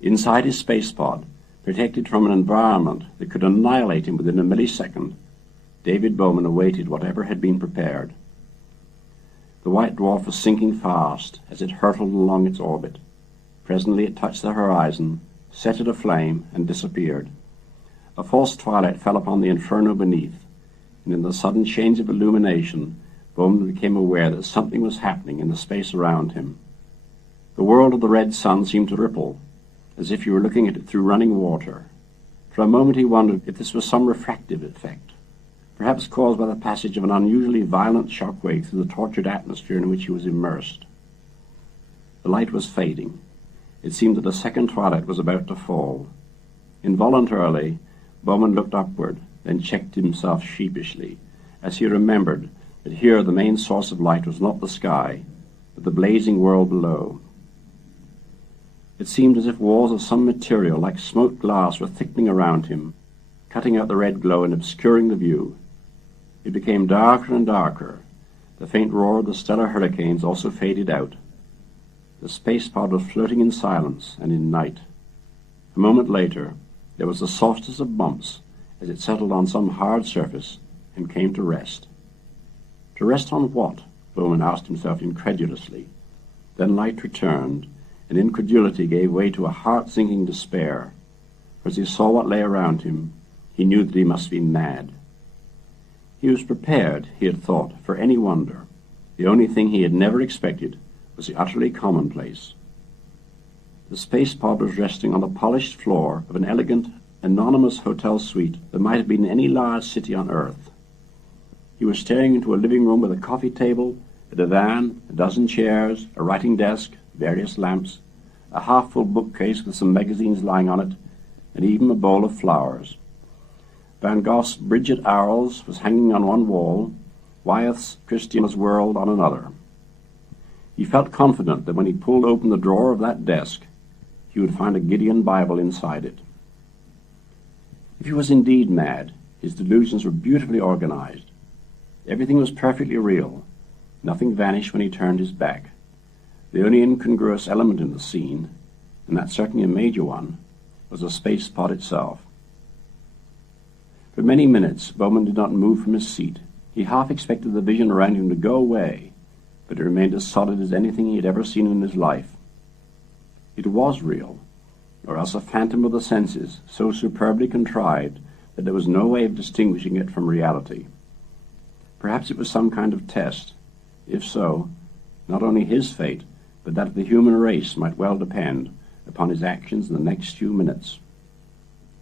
Inside his space pod, protected from an environment that could annihilate him within a millisecond, David Bowman awaited whatever had been prepared. The white dwarf was sinking fast as it hurtled along its orbit. Presently it touched the horizon, set it aflame, and disappeared. A false twilight fell upon the inferno beneath, and in the sudden change of illumination, Bowman became aware that something was happening in the space around him. The world of the red sun seemed to ripple, as if you were looking at it through running water. For a moment he wondered if this was some refractive effect, perhaps caused by the passage of an unusually violent shock wave through the tortured atmosphere in which he was immersed. The light was fading. It seemed that a second twilight was about to fall. Involuntarily, Bowman looked upward, then checked himself sheepishly, as he remembered that here the main source of light was not the sky, but the blazing world below. It seemed as if walls of some material, like smoked glass, were thickening around him, cutting out the red glow and obscuring the view. It became darker and darker. The faint roar of the stellar hurricanes also faded out. The space pod was floating in silence and in night. A moment later, there was the softest of bumps as it settled on some hard surface and came to rest. To rest on what? Bowman asked himself incredulously. Then light returned, and incredulity gave way to a heart-sinking despair. For as he saw what lay around him, he knew that he must be mad. He was prepared, he had thought, for any wonder. The only thing he had never expected was the utterly commonplace. The space pod was resting on the polished floor of an elegant, anonymous hotel suite that might have been in any large city on Earth. He was staring into a living room with a coffee table, a divan, a dozen chairs, a writing desk, various lamps, a half-full bookcase with some magazines lying on it, and even a bowl of flowers. Van Gogh's Bridget Owls was hanging on one wall, Wyeth's Christiana's World on another. He felt confident that when he pulled open the drawer of that desk, he would find a Gideon Bible inside it. If he was indeed mad, his delusions were beautifully organized. Everything was perfectly real. Nothing vanished when he turned his back. The only incongruous element in the scene, and that certainly a major one, was the space pod itself. For many minutes, Bowman did not move from his seat. He half expected the vision around him to go away, but it remained as solid as anything he had ever seen in his life. It was real, or else a phantom of the senses, so superbly contrived that there was no way of distinguishing it from reality. Perhaps it was some kind of test. If so, not only his fate, but that of the human race might well depend upon his actions in the next few minutes.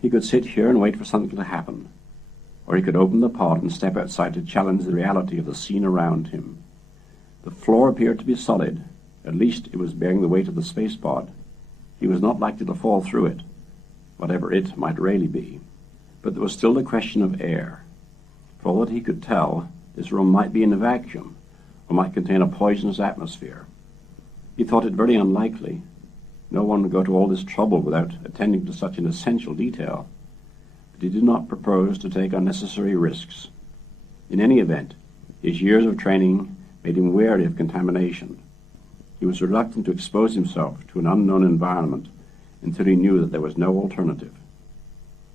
He could sit here and wait for something to happen, or he could open the pod and step outside to challenge the reality of the scene around him. The floor appeared to be solid. At least it was bearing the weight of the space pod. He was not likely to fall through it, whatever it might really be. But there was still the question of air. For all that he could tell, this room might be in a vacuum, or might contain a poisonous atmosphere. He thought it very unlikely. No one would go to all this trouble without attending to such an essential detail. But he did not propose to take unnecessary risks. In any event, his years of training made him wary of contamination. He was reluctant to expose himself to an unknown environment until he knew that there was no alternative.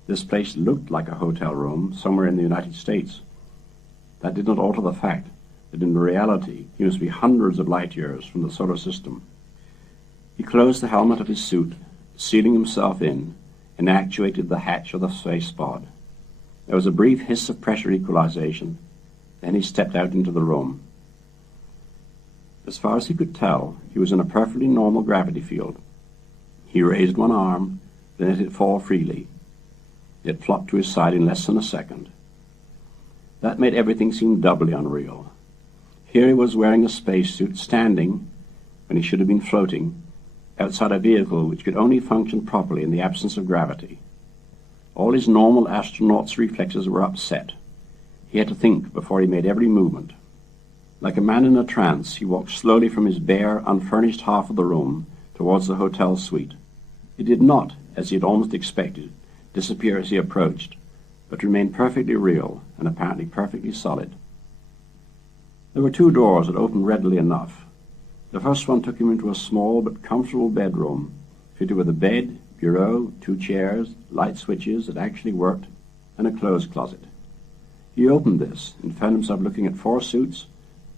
This place looked like a hotel room somewhere in the United States. That did not alter the fact that in reality he must be hundreds of light years from the solar system. He closed the helmet of his suit, sealing himself in, and actuated the hatch of the space pod. There was a brief hiss of pressure equalization, then he stepped out into the room. As far as he could tell, he was in a perfectly normal gravity field. He raised one arm, then let it fall freely. It flopped to his side in less than a second. That made everything seem doubly unreal. Here he was wearing a spacesuit, standing, when he should have been floating, outside a vehicle which could only function properly in the absence of gravity. All his normal astronaut's reflexes were upset. He had to think before he made every movement. Like a man in a trance, he walked slowly from his bare, unfurnished half of the room towards the hotel suite. It did not, as he had almost expected, disappear as he approached, but remained perfectly real and apparently perfectly solid. There were two doors that opened readily enough. The first one took him into a small but comfortable bedroom, fitted with a bed, bureau, two chairs, light switches that actually worked, and a clothes closet. He opened this and found himself looking at 4 suits,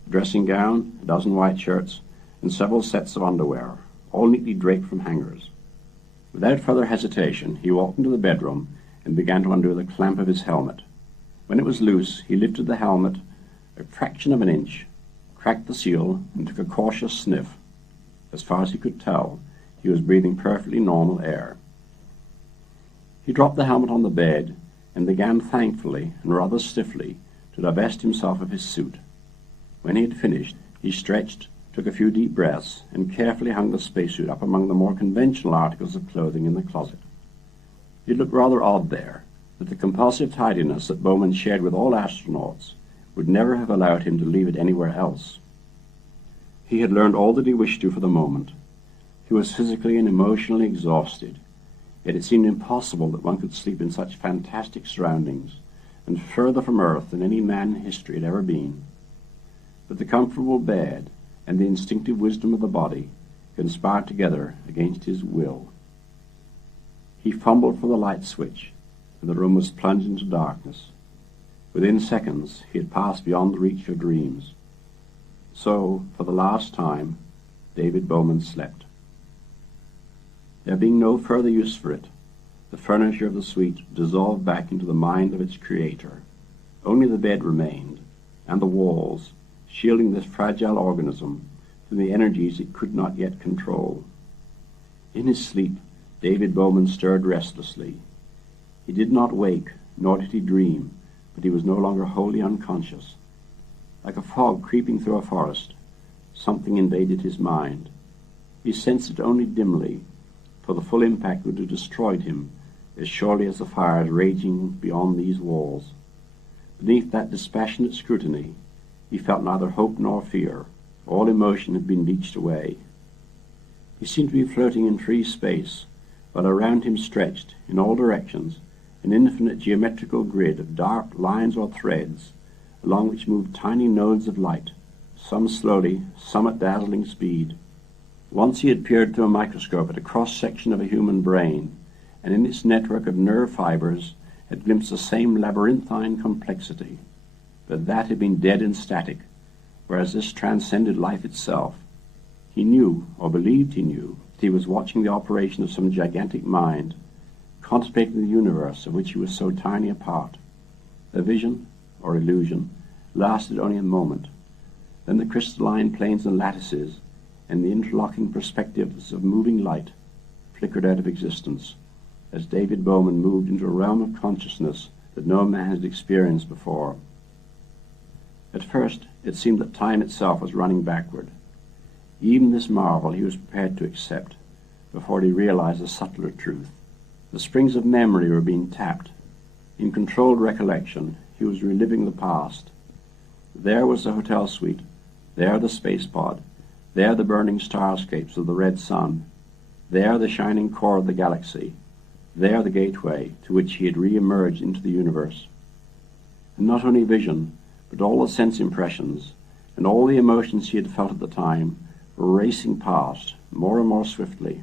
a dressing gown, a dozen white shirts, and several sets of underwear, all neatly draped from hangers. Without further hesitation, he walked into the bedroom and began to undo the clamp of his helmet. When it was loose, he lifted the helmet a fraction of an inch, cracked the seal, and took a cautious sniff. As far as he could tell, he was breathing perfectly normal air. He dropped the helmet on the bed and began thankfully and rather stiffly to divest himself of his suit. When he had finished, he stretched, took a few deep breaths, and carefully hung the spacesuit up among the more conventional articles of clothing in the closet. It looked rather odd there that the compulsive tidiness that Bowman shared with all astronauts would never have allowed him to leave it anywhere else. He had learned all that he wished to for the moment. He was physically and emotionally exhausted, yet it seemed impossible that one could sleep in such fantastic surroundings and further from Earth than any man in history had ever been. But the comfortable bed and the instinctive wisdom of the body conspired together against his will. He fumbled for the light switch, and the room was plunged into darkness. Within seconds he had passed beyond the reach of dreams. So, for the last time, David Bowman slept. There being no further use for it, the furniture of the suite dissolved back into the mind of its creator. Only the bed remained, and the walls, shielding this fragile organism from the energies it could not yet control. In his sleep, David Bowman stirred restlessly. He did not wake, nor did he dream, but he was no longer wholly unconscious. Like a fog creeping through a forest, something invaded his mind. He sensed it only dimly, for the full impact would have destroyed him as surely as the fires raging beyond these walls. Beneath that dispassionate scrutiny, he felt neither hope nor fear. All emotion had been beached away. He seemed to be floating in free space, while around him stretched, in all directions, an infinite geometrical grid of dark lines or threads, along which moved tiny nodes of light, some slowly, some at dazzling speed. Once he had peered through a microscope at a cross-section of a human brain, and in its network of nerve fibers had glimpsed the same labyrinthine complexity. But that had been dead and static, whereas this transcended life itself. He knew, or believed he knew, that he was watching the operation of some gigantic mind, contemplating the universe of which he was so tiny a part. The vision, or illusion, lasted only a moment. Then the crystalline planes and lattices, and the interlocking perspectives of moving light, flickered out of existence, as David Bowman moved into a realm of consciousness that no man had experienced before. At first, it seemed that time itself was running backward. Even this marvel he was prepared to accept, before he realized a subtler truth. The springs of memory were being tapped. In controlled recollection, he was reliving the past. There was the hotel suite, there the space pod, there the burning starscapes of the red sun, there the shining core of the galaxy, there the gateway to which he had re-emerged into the universe. And not only vision, but all the sense impressions, and all the emotions he had felt at the time, were racing past, more and more swiftly.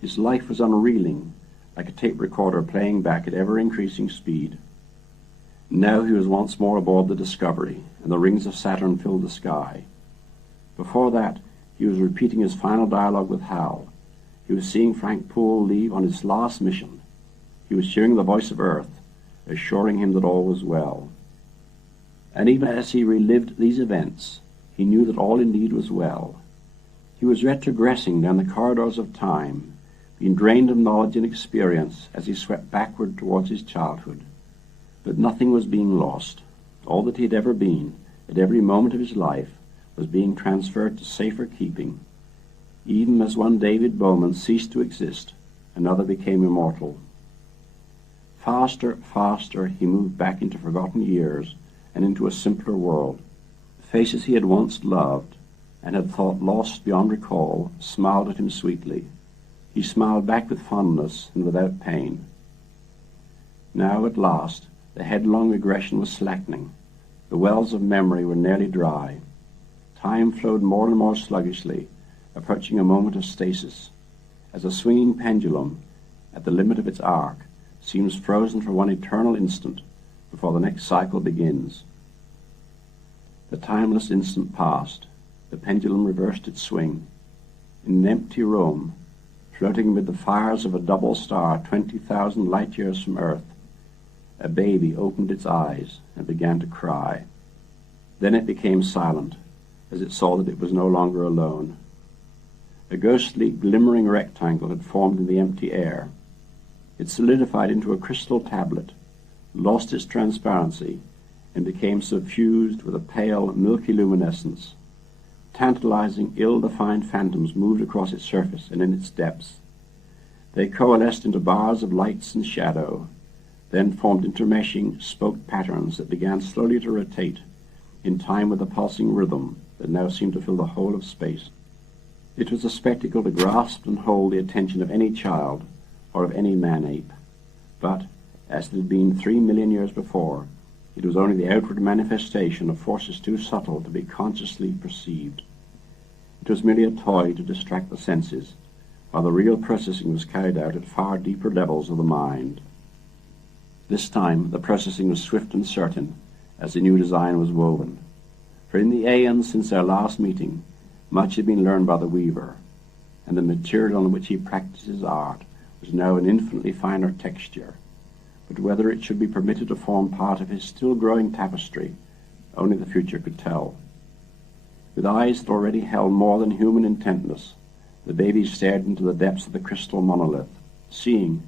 His life was unreeling, like a tape recorder playing back at ever-increasing speed. Now he was once more aboard the Discovery, and the rings of Saturn filled the sky. Before that, he was repeating his final dialogue with Hal. He was seeing Frank Poole leave on his last mission. He was hearing the voice of Earth, assuring him that all was well. And even as he relived these events, he knew that all indeed was well. He was retrogressing down the corridors of time, being drained of knowledge and experience as he swept backward towards his childhood. But nothing was being lost. All that he had ever been, at every moment of his life, was being transferred to safer keeping. Even as one David Bowman ceased to exist, another became immortal. Faster, faster, he moved back into forgotten years and into a simpler world. The faces he had once loved and had thought lost beyond recall smiled at him sweetly. He smiled back with fondness and without pain. Now, at last, the headlong regression was slackening. The wells of memory were nearly dry. Time flowed more and more sluggishly, approaching a moment of stasis, as a swinging pendulum, at the limit of its arc, seems frozen for one eternal instant before the next cycle begins. The timeless instant passed. The pendulum reversed its swing. In an empty room, floating amid the fires of a double star 20,000 light years from Earth, a baby opened its eyes and began to cry. Then it became silent, as it saw that it was no longer alone. A ghostly, glimmering rectangle had formed in the empty air. It solidified into a crystal tablet, lost its transparency, and became suffused with a pale, milky luminescence. Tantalizing, ill-defined phantoms moved across its surface and in its depths. They coalesced into bars of lights and shadow, then formed intermeshing, spoked patterns that began slowly to rotate, in time with the pulsing rhythm that now seemed to fill the whole of space. It was a spectacle to grasp and hold the attention of any child or of any man-ape. But, as it had been 3 million years before, it was only the outward manifestation of forces too subtle to be consciously perceived. It was merely a toy to distract the senses, while the real processing was carried out at far deeper levels of the mind. This time the processing was swift and certain, as the new design was woven. For in the aeons since their last meeting, much had been learned by the weaver, and the material on which he practiced his art was now an infinitely finer texture. But whether it should be permitted to form part of his still growing tapestry, only the future could tell. With eyes that already held more than human intentness, the baby stared into the depths of the crystal monolith, seeing,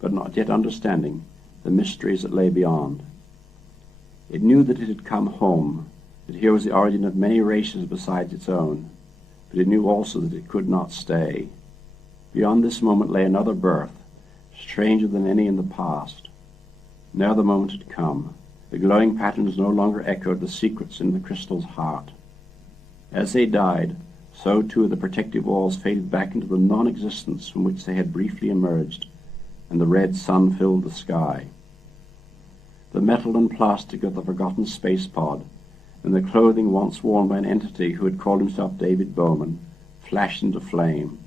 but not yet understanding, the mysteries that lay beyond. It knew that it had come home, that here was the origin of many races besides its own, but it knew also that it could not stay. Beyond this moment lay another birth, stranger than any in the past. Now the moment had come. The glowing patterns no longer echoed the secrets in the crystal's heart. As they died, so too the protective walls faded back into the non-existence from which they had briefly emerged, and the red sun filled the sky. The metal and plastic of the forgotten space pod, and the clothing once worn by an entity who had called himself David Bowman, flashed into flame.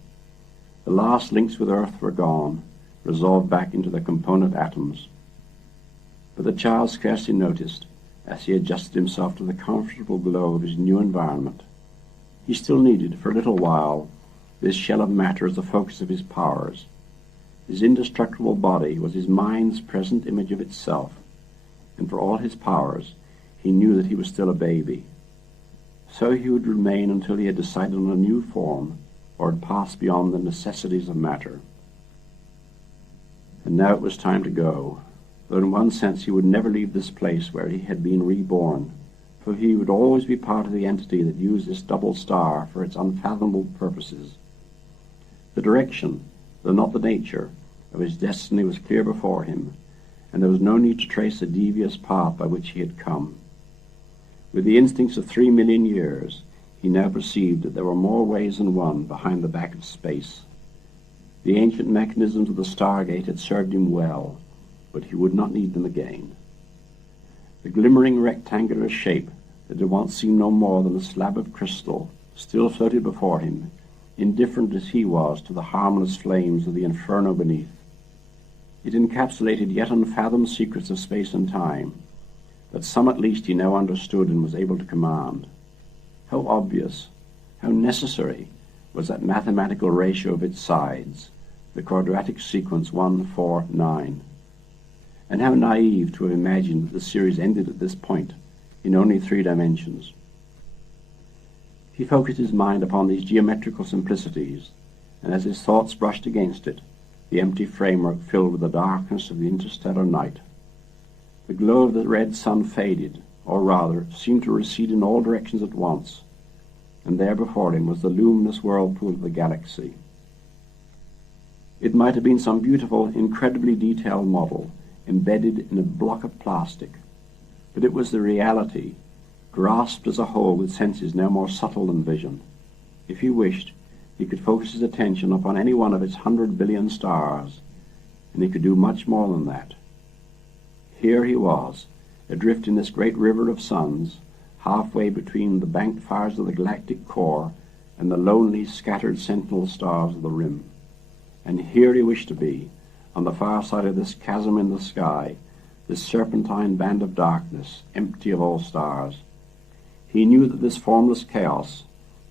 The last links with Earth were gone, resolved back into their component atoms. But the child scarcely noticed, as he adjusted himself to the comfortable glow of his new environment. He still needed, for a little while, this shell of matter as the focus of his powers. His indestructible body was his mind's present image of itself, and for all his powers, he knew that he was still a baby. So he would remain until he had decided on a new form, or had passed beyond the necessities of matter. And now it was time to go, though in one sense he would never leave this place where he had been reborn, for he would always be part of the entity that used this double star for its unfathomable purposes. The direction, though not the nature, of his destiny was clear before him, and there was no need to trace the devious path by which he had come. With the instincts of 3 million years, he now perceived that there were more ways than one behind the back of space. The ancient mechanisms of the Stargate had served him well, but he would not need them again. The glimmering rectangular shape that had once seemed no more than a slab of crystal still floated before him, indifferent as he was to the harmless flames of the inferno beneath. It encapsulated yet unfathomed secrets of space and time, but some at least he now understood and was able to command. How obvious, how necessary was that mathematical ratio of its sides, the quadratic sequence 1, 4, 9. And how naive to have imagined that the series ended at this point, in only 3 dimensions. He focused his mind upon these geometrical simplicities, and as his thoughts brushed against it, the empty framework filled with the darkness of the interstellar night. The glow of the red sun faded, or rather, seemed to recede in all directions at once, and there before him was the luminous whirlpool of the galaxy. It might have been some beautiful, incredibly detailed model, embedded in a block of plastic, but it was the reality, grasped as a whole with senses no more subtle than vision. If he wished, he could focus his attention upon any one of its 100 billion stars, and he could do much more than that. Here he was, adrift in this great river of suns, halfway between the banked fires of the galactic core and the lonely, scattered sentinel stars of the rim. And here he wished to be, on the far side of this chasm in the sky, this serpentine band of darkness, empty of all stars. He knew that this formless chaos,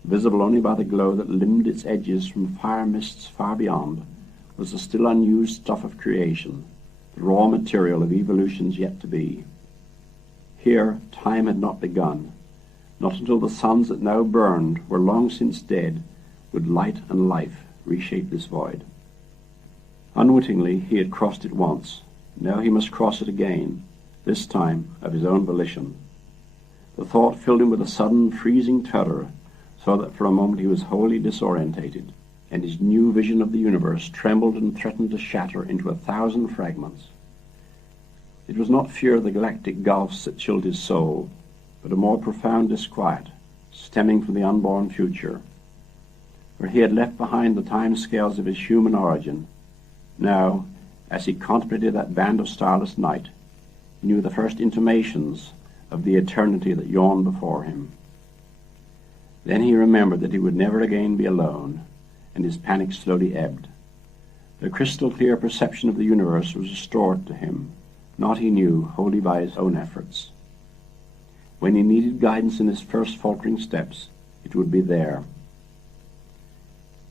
visible only by the glow that limned its edges from fire mists far beyond, was the still unused stuff of creation, the raw material of evolutions yet to be. Here time had not begun. Not until the suns that now burned were long since dead would light and life reshape this void. Unwittingly he had crossed it once. Now he must cross it again, this time of his own volition. The thought filled him with a sudden freezing terror, so that for a moment he was wholly disorientated, and his new vision of the universe trembled and threatened to shatter into 1,000 fragments. It was not fear of the galactic gulfs that chilled his soul, but a more profound disquiet, stemming from the unborn future. For he had left behind the time scales of his human origin. Now, as he contemplated that band of starless night, he knew the first intimations of the eternity that yawned before him. Then he remembered that he would never again be alone, and his panic slowly ebbed. The crystal-clear perception of the universe was restored to him, not, he knew, wholly by his own efforts. When he needed guidance in his first faltering steps, it would be there.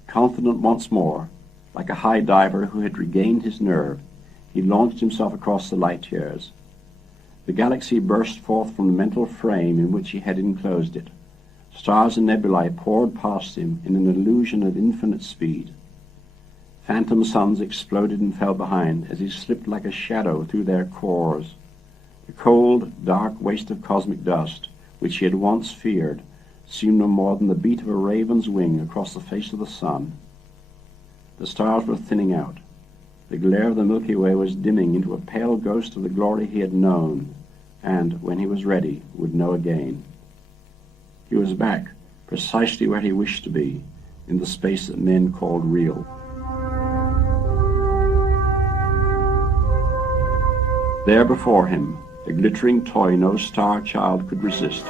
Confident once more, like a high diver who had regained his nerve, he launched himself across the light years. The galaxy burst forth from the mental frame in which he had enclosed it. Stars and nebulae poured past him in an illusion of infinite speed. Phantom suns exploded and fell behind as he slipped like a shadow through their cores. The cold, dark waste of cosmic dust, which he had once feared, seemed no more than the beat of a raven's wing across the face of the sun. The stars were thinning out. The glare of the Milky Way was dimming into a pale ghost of the glory he had known, and, when he was ready, would know again. He was back, precisely where he wished to be, in the space that men called real. There before him, a glittering toy no star child could resist,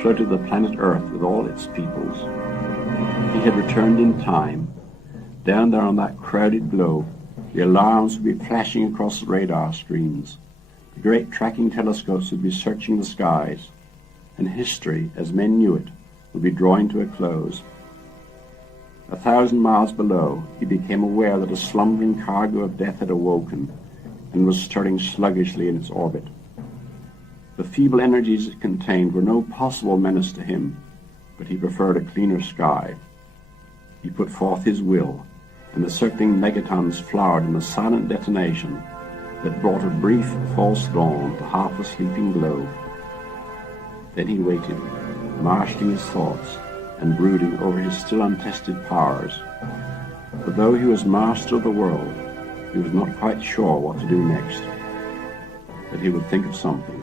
floated the planet Earth with all its peoples. He had returned in time. Down there on that crowded globe, the alarms would be flashing across the radar screens. The great tracking telescopes would be searching the skies, and history, as men knew it, would be drawing to a close. 1,000 miles below, he became aware that a slumbering cargo of death had awoken and was stirring sluggishly in its orbit. The feeble energies it contained were no possible menace to him, but he preferred a cleaner sky. He put forth his will, and the circling megatons flowered in a silent detonation that brought a brief false dawn to half a sleeping globe. Then he waited, marshalling his thoughts and brooding over his still untested powers. For though he was master of the world, he was not quite sure what to do next. But he would think of something.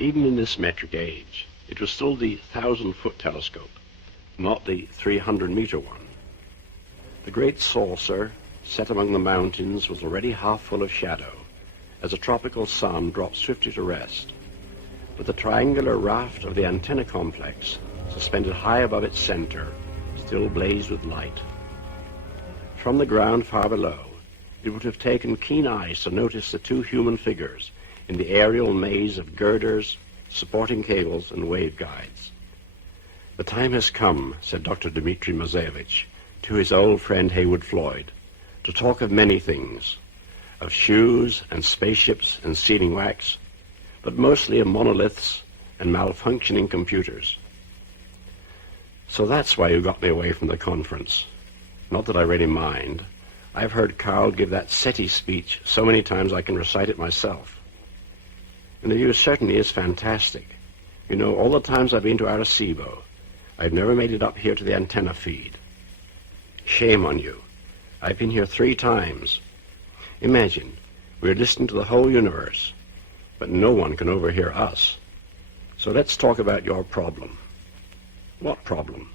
Even in this metric age, it was still the 1,000-foot telescope, not the 300-meter one. The great saucer, set among the mountains, was already half full of shadow, as a tropical sun dropped swiftly to rest. But the triangular raft of the antenna complex, suspended high above its center, still blazed with light. From the ground far below, it would have taken keen eyes to notice the two human figures in the aerial maze of girders, supporting cables, and waveguides. The time has come, said Dr. Dmitry Mazevich to his old friend Heywood Floyd, to talk of many things, of shoes and spaceships and sealing wax, but mostly of monoliths and malfunctioning computers. So that's why you got me away from the conference. Not that I really mind. I've heard Carl give that SETI speech so many times I can recite it myself. And the view certainly is fantastic. You know, all the times I've been to Arecibo, I've never made it up here to the antenna feed. Shame on you. I've been here 3 times. Imagine, we're listening to the whole universe, but no one can overhear us. So let's talk about your problem. What problem?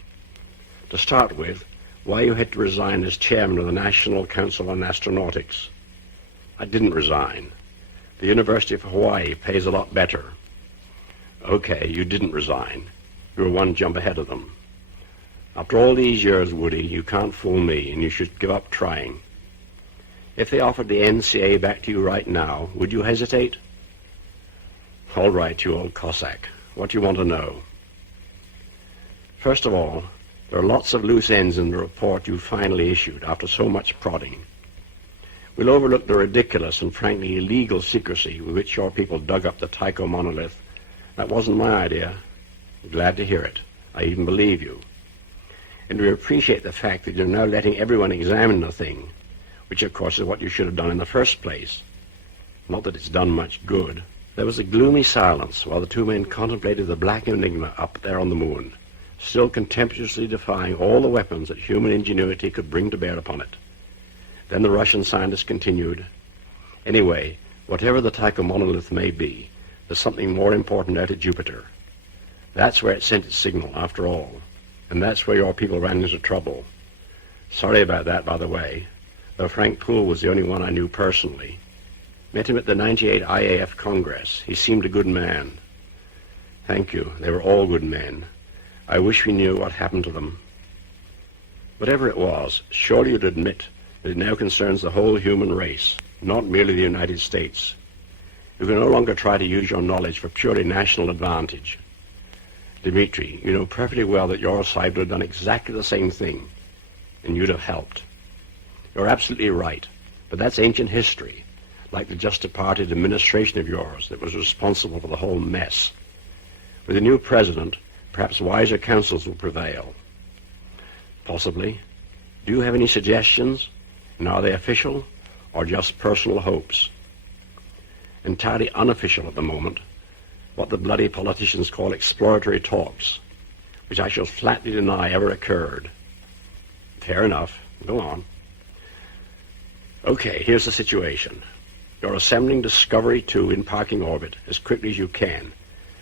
To start with, why you had to resign as chairman of the National Council on Astronautics. I didn't resign. The University of Hawaii pays a lot better. Okay, you didn't resign. You were 1 jump ahead of them. After all these years, Woody, you can't fool me, and you should give up trying. If they offered the NCA back to you right now, would you hesitate? All right, you old Cossack. What do you want to know? First of all, there are lots of loose ends in the report you finally issued after so much prodding. We'll overlook the ridiculous and frankly illegal secrecy with which your people dug up the Tycho monolith. That wasn't my idea. I'm glad to hear it. I even believe you. And we appreciate the fact that you're now letting everyone examine the thing, which of course is what you should have done in the first place. Not that it's done much good. There was a gloomy silence while the 2 men contemplated the black enigma up there on the moon, still contemptuously defying all the weapons that human ingenuity could bring to bear upon it. Then the Russian scientist continued, anyway, whatever the Tycho monolith may be, there's something more important out at Jupiter. That's where it sent its signal, after all, and that's where your people ran into trouble. Sorry about that, by the way, though Frank Poole was the only one I knew personally. Met him at the 98 IAF Congress. He seemed a good man. Thank you. They were all good men. I wish we knew what happened to them. Whatever it was, surely you'd admit that it now concerns the whole human race, not merely the United States. You can no longer try to use your knowledge for purely national advantage. Dmitri, you know perfectly well that your side would have done exactly the same thing, and you'd have helped. You're absolutely right, but that's ancient history, like the just departed administration of yours that was responsible for the whole mess. With a new president, perhaps wiser counsels will prevail. Possibly. Do you have any suggestions? And are they official or just personal hopes? Entirely unofficial at the moment, what the bloody politicians call exploratory talks, which I shall flatly deny ever occurred. Fair enough. Go on. Okay, here's the situation. You're assembling Discovery 2 in parking orbit as quickly as you can,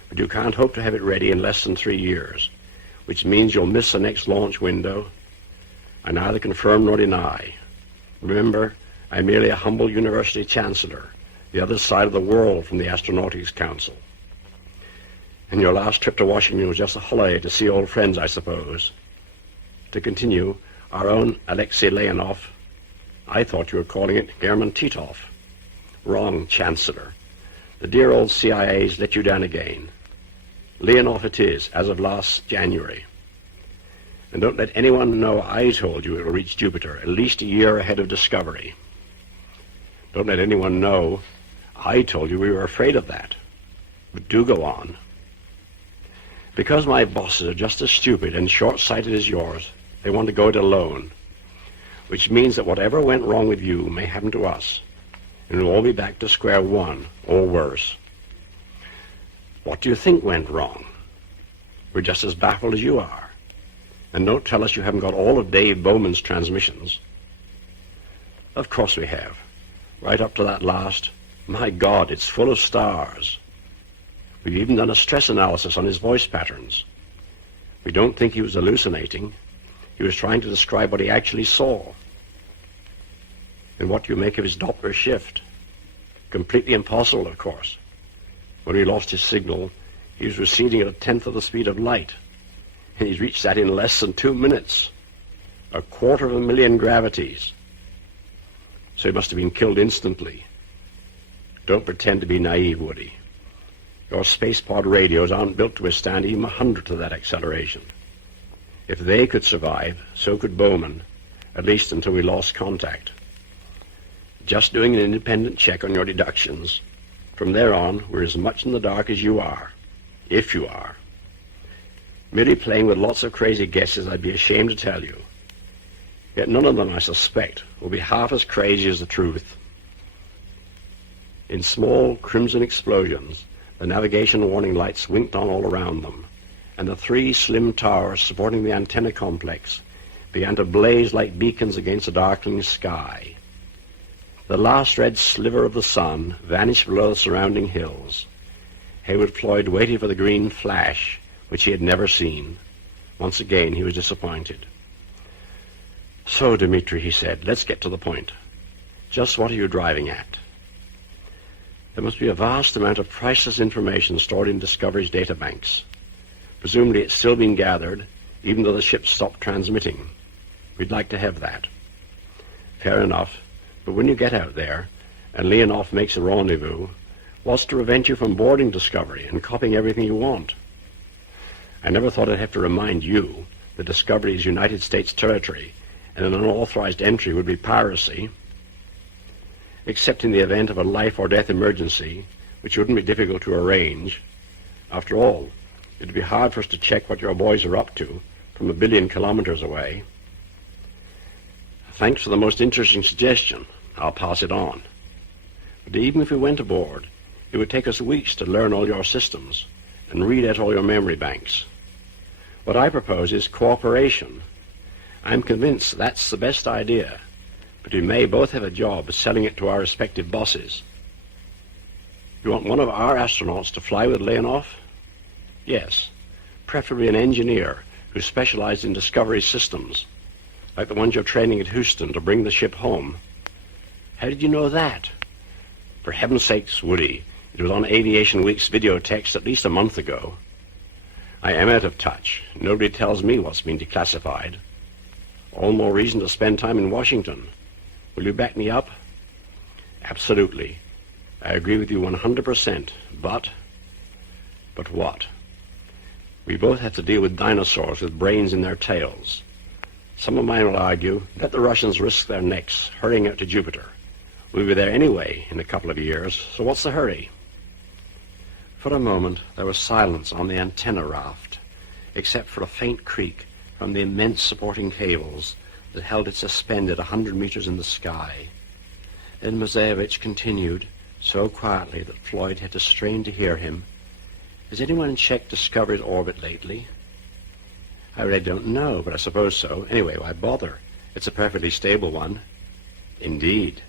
but you can't hope to have it ready in less than 3 years, which means you'll miss the next launch window. I neither confirm nor deny. Remember, I'm merely a humble university chancellor, the other side of the world from the Astronautics Council. And your last trip to Washington was just a holiday to see old friends, I suppose. To continue, our own Alexei Leonov, I thought you were calling it German Titov. Wrong, Chancellor. The dear old CIA's let you down again. Leonov it is, as of last January. And don't let anyone know I told you it will reach Jupiter at least a year ahead of Discovery. Don't let anyone know I told you we were afraid of that. But do go on. Because my bosses are just as stupid and short-sighted as yours, they want to go it alone, which means that whatever went wrong with you may happen to us, and we'll all be back to square one, or worse. What do you think went wrong? We're just as baffled as you are. And don't tell us you haven't got all of Dave Bowman's transmissions. Of course we have. Right up to that last, my God, it's full of stars. We've even done a stress analysis on his voice patterns. We don't think he was hallucinating. He was trying to describe what he actually saw. And what do you make of his Doppler shift? Completely impossible, of course. When he lost his signal, he was receding at 1/10 of the speed of light. And he's reached that in less than 2 minutes. 250,000 gravities. So he must have been killed instantly. Don't pretend to be naive, Woody. Your space pod radios aren't built to withstand even 100th of that acceleration. If they could survive, so could Bowman, at least until we lost contact. Just doing an independent check on your deductions. From there on, we're as much in the dark as you are, if you are. Merely playing with lots of crazy guesses I'd be ashamed to tell you. Yet none of them, I suspect, will be half as crazy as the truth. In small crimson explosions, the navigation warning lights winked on all around them, and the 3 slim towers supporting the antenna complex began to blaze like beacons against a darkening sky. The last red sliver of the sun vanished below the surrounding hills. Heywood Floyd waited for the green flash, which he had never seen. Once again he was disappointed. "So, Dmitri," he said, "let's get to the point. Just what are you driving at?" There must be a vast amount of priceless information stored in Discovery's databanks. Presumably it's still being gathered, even though the ship stopped transmitting. We'd like to have that. Fair enough, but when you get out there, and Leonov makes a rendezvous, what's to prevent you from boarding Discovery and copying everything you want? I never thought I'd have to remind you that Discovery is United States territory, and an unauthorized entry would be piracy, except in the event of a life or death emergency, which wouldn't be difficult to arrange. After all, it'd be hard for us to check what your boys are up to from 1 billion kilometers away. Thanks for the most interesting suggestion. I'll pass it on. But even if we went aboard, it would take us weeks to learn all your systems and read out all your memory banks. What I propose is cooperation. I'm convinced that's the best idea, but we may both have a job selling it to our respective bosses. You want one of our astronauts to fly with Leonov? Yes, preferably an engineer who specialized in Discovery systems, like the ones you're training at Houston to bring the ship home. How did you know that? For heaven's sakes, Woody, it was on Aviation Week's video text at least a month ago. I am out of touch. Nobody tells me what's been declassified. All the more reason to spend time in Washington. Will you back me up? Absolutely. I agree with you 100%, but what? We both have to deal with dinosaurs with brains in their tails. Some of mine will argue, let the Russians risk their necks hurrying out to Jupiter. We'll be there anyway in a couple of years, so what's the hurry? For a moment there was silence on the antenna raft, except for a faint creak from the immense supporting cables that held it suspended 100 meters in the sky. Then Mazayevich continued, so quietly that Floyd had to strain to hear him. Has anyone checked Discovery's orbit lately? I really don't know, but I suppose so. Anyway, why bother? It's a perfectly stable one. Indeed.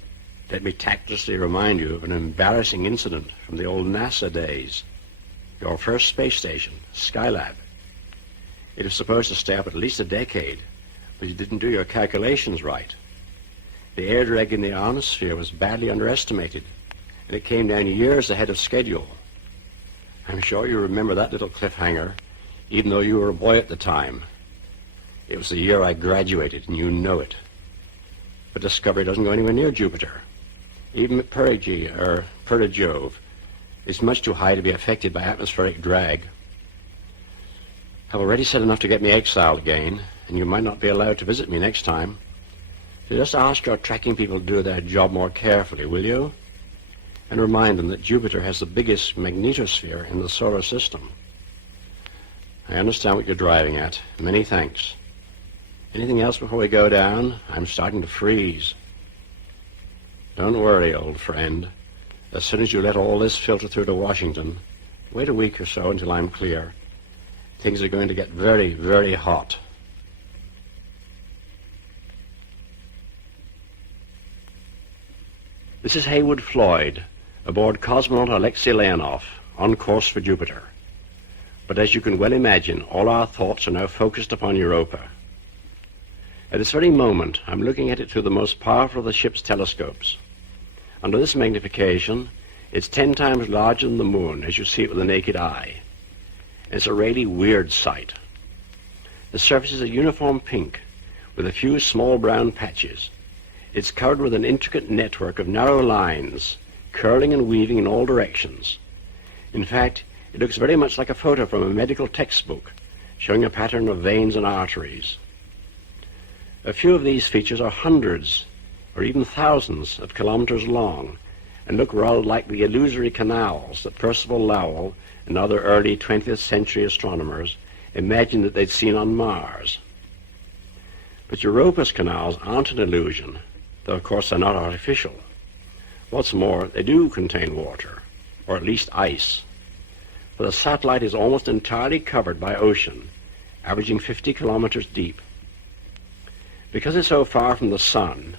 Let me tactlessly remind you of an embarrassing incident from the old NASA days. Your first space station, Skylab. It was supposed to stay up at least a decade, but you didn't do your calculations right. The air drag in the ionosphere was badly underestimated, and it came down years ahead of schedule. I'm sure you remember that little cliffhanger, even though you were a boy at the time. It was the year I graduated, and you know it. But Discovery doesn't go anywhere near Jupiter. Even at Perigove, it's much too high to be affected by atmospheric drag. I've already said enough to get me exiled again, and you might not be allowed to visit me next time. So just ask your tracking people to do their job more carefully, will you? And remind them that Jupiter has the biggest magnetosphere in the solar system. I understand what you're driving at. Many thanks. Anything else before we go down? I'm starting to freeze. Don't worry, old friend. As soon as you let all this filter through to Washington, wait a week or so until I'm clear. Things are going to get very, very hot. This is Heywood Floyd, aboard cosmonaut Alexei Leonov, on course for Jupiter. But as you can well imagine, all our thoughts are now focused upon Europa. At this very moment, I'm looking at it through the most powerful of the ship's telescopes. Under this magnification, it's 10 times larger than the moon as you see it with the naked eye. It's a really weird sight. The surface is a uniform pink, with a few small brown patches. It's covered with an intricate network of narrow lines, curling and weaving in all directions. In fact, it looks very much like a photo from a medical textbook, showing a pattern of veins and arteries. A few of these features are hundreds or even thousands of kilometers long and look rather like the illusory canals that Percival Lowell and other early 20th century astronomers imagined that they'd seen on Mars. But Europa's canals aren't an illusion, though of course they're not artificial. What's more, they do contain water, or at least ice. for the satellite is almost entirely covered by ocean, averaging 50 kilometers deep. Because it's so far from the sun,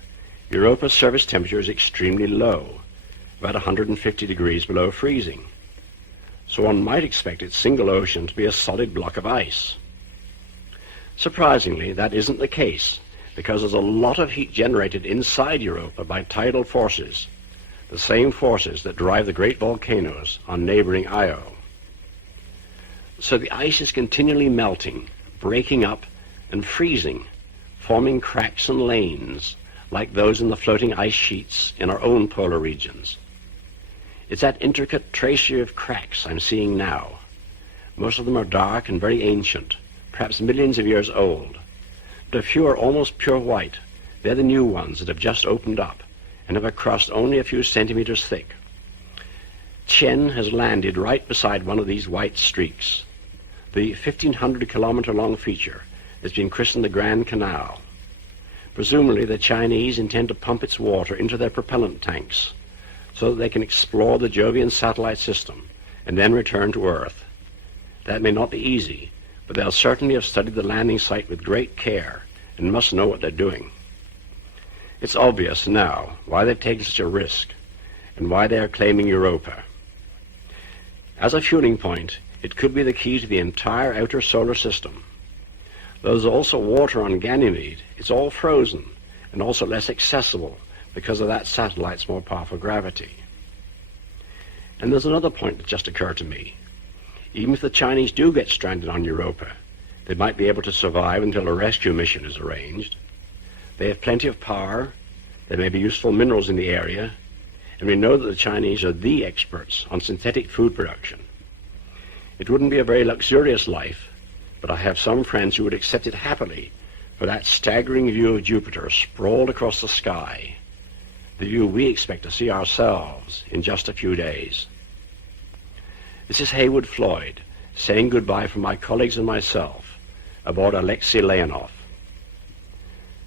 Europa's surface temperature is extremely low, about 150 degrees below freezing. So one might expect its single ocean to be a solid block of ice. Surprisingly, that isn't the case, because there's a lot of heat generated inside Europa by tidal forces, the same forces that drive the great volcanoes on neighboring Io. So the ice is continually melting, breaking up, and freezing, forming cracks and lanes, like those in the floating ice sheets in our own polar regions. It's that intricate tracery of cracks I'm seeing now. Most of them are dark and very ancient, perhaps millions of years old, but a few are almost pure white. They're the new ones that have just opened up and have a crust only a few centimeters thick. Chen has landed right beside one of these white streaks, the 1,500-kilometer-long feature that's been christened the Grand Canal. Presumably the Chinese intend to pump its water into their propellant tanks so that they can explore the Jovian satellite system and then return to Earth. That may not be easy, but they'll certainly have studied the landing site with great care and must know what they're doing. It's obvious now why they've taken such a risk and why they are claiming Europa. As a fueling point, it could be the key to the entire outer solar system. Though there's also water on Ganymede, it's all frozen and also less accessible because of that satellite's more powerful gravity. And there's another point that just occurred to me. Even if the Chinese do get stranded on Europa, they might be able to survive until a rescue mission is arranged. They have plenty of power, there may be useful minerals in the area, and we know that the Chinese are the experts on synthetic food production. It wouldn't be a very luxurious life, but I have some friends who would accept it happily for that staggering view of Jupiter sprawled across the sky, the view we expect to see ourselves in just a few days. This is Heywood Floyd saying goodbye from my colleagues and myself aboard Alexei Leonov.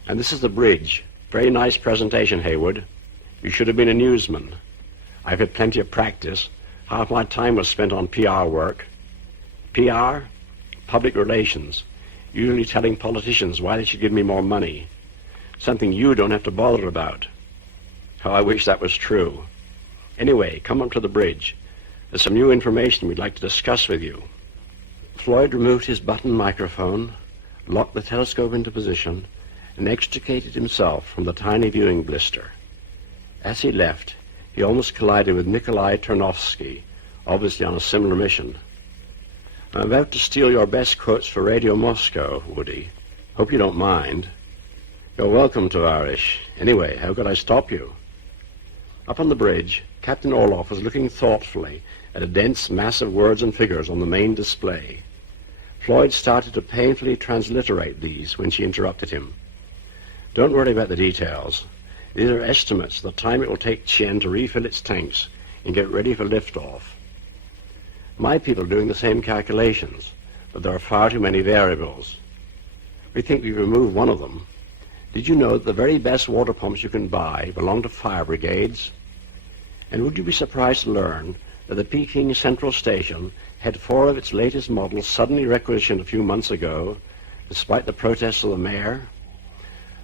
And this is the bridge. Very nice presentation, Heywood. You should have been a newsman. I've had plenty of practice. Half my time was spent on PR work. PR? Public relations. Usually telling politicians why they should give me more money. Something you don't have to bother about. How I wish that was true. Anyway, come up to the bridge. There's some new information we'd like to discuss with you. Floyd removed his button microphone, locked the telescope into position, and extricated himself from the tiny viewing blister. As he left, he almost collided with Nikolai Ternovsky, obviously on a similar mission. I'm about to steal your best quotes for Radio Moscow, Woody. Hope you don't mind. You're welcome, Tovarish. Anyway, how could I stop you? Up on the bridge, Captain Orloff was looking thoughtfully at a dense mass of words and figures on the main display. Floyd started to painfully transliterate these when she interrupted him. Don't worry about the details. These are estimates of the time it will take Chen to refill its tanks and get ready for liftoff. My people are doing the same calculations, but there are far too many variables. We think we've removed one of them. Did you know that the very best water pumps you can buy belong to fire brigades? And would you be surprised to learn that the Peking Central Station had 4 of its latest models suddenly requisitioned a few months ago, despite the protests of the mayor?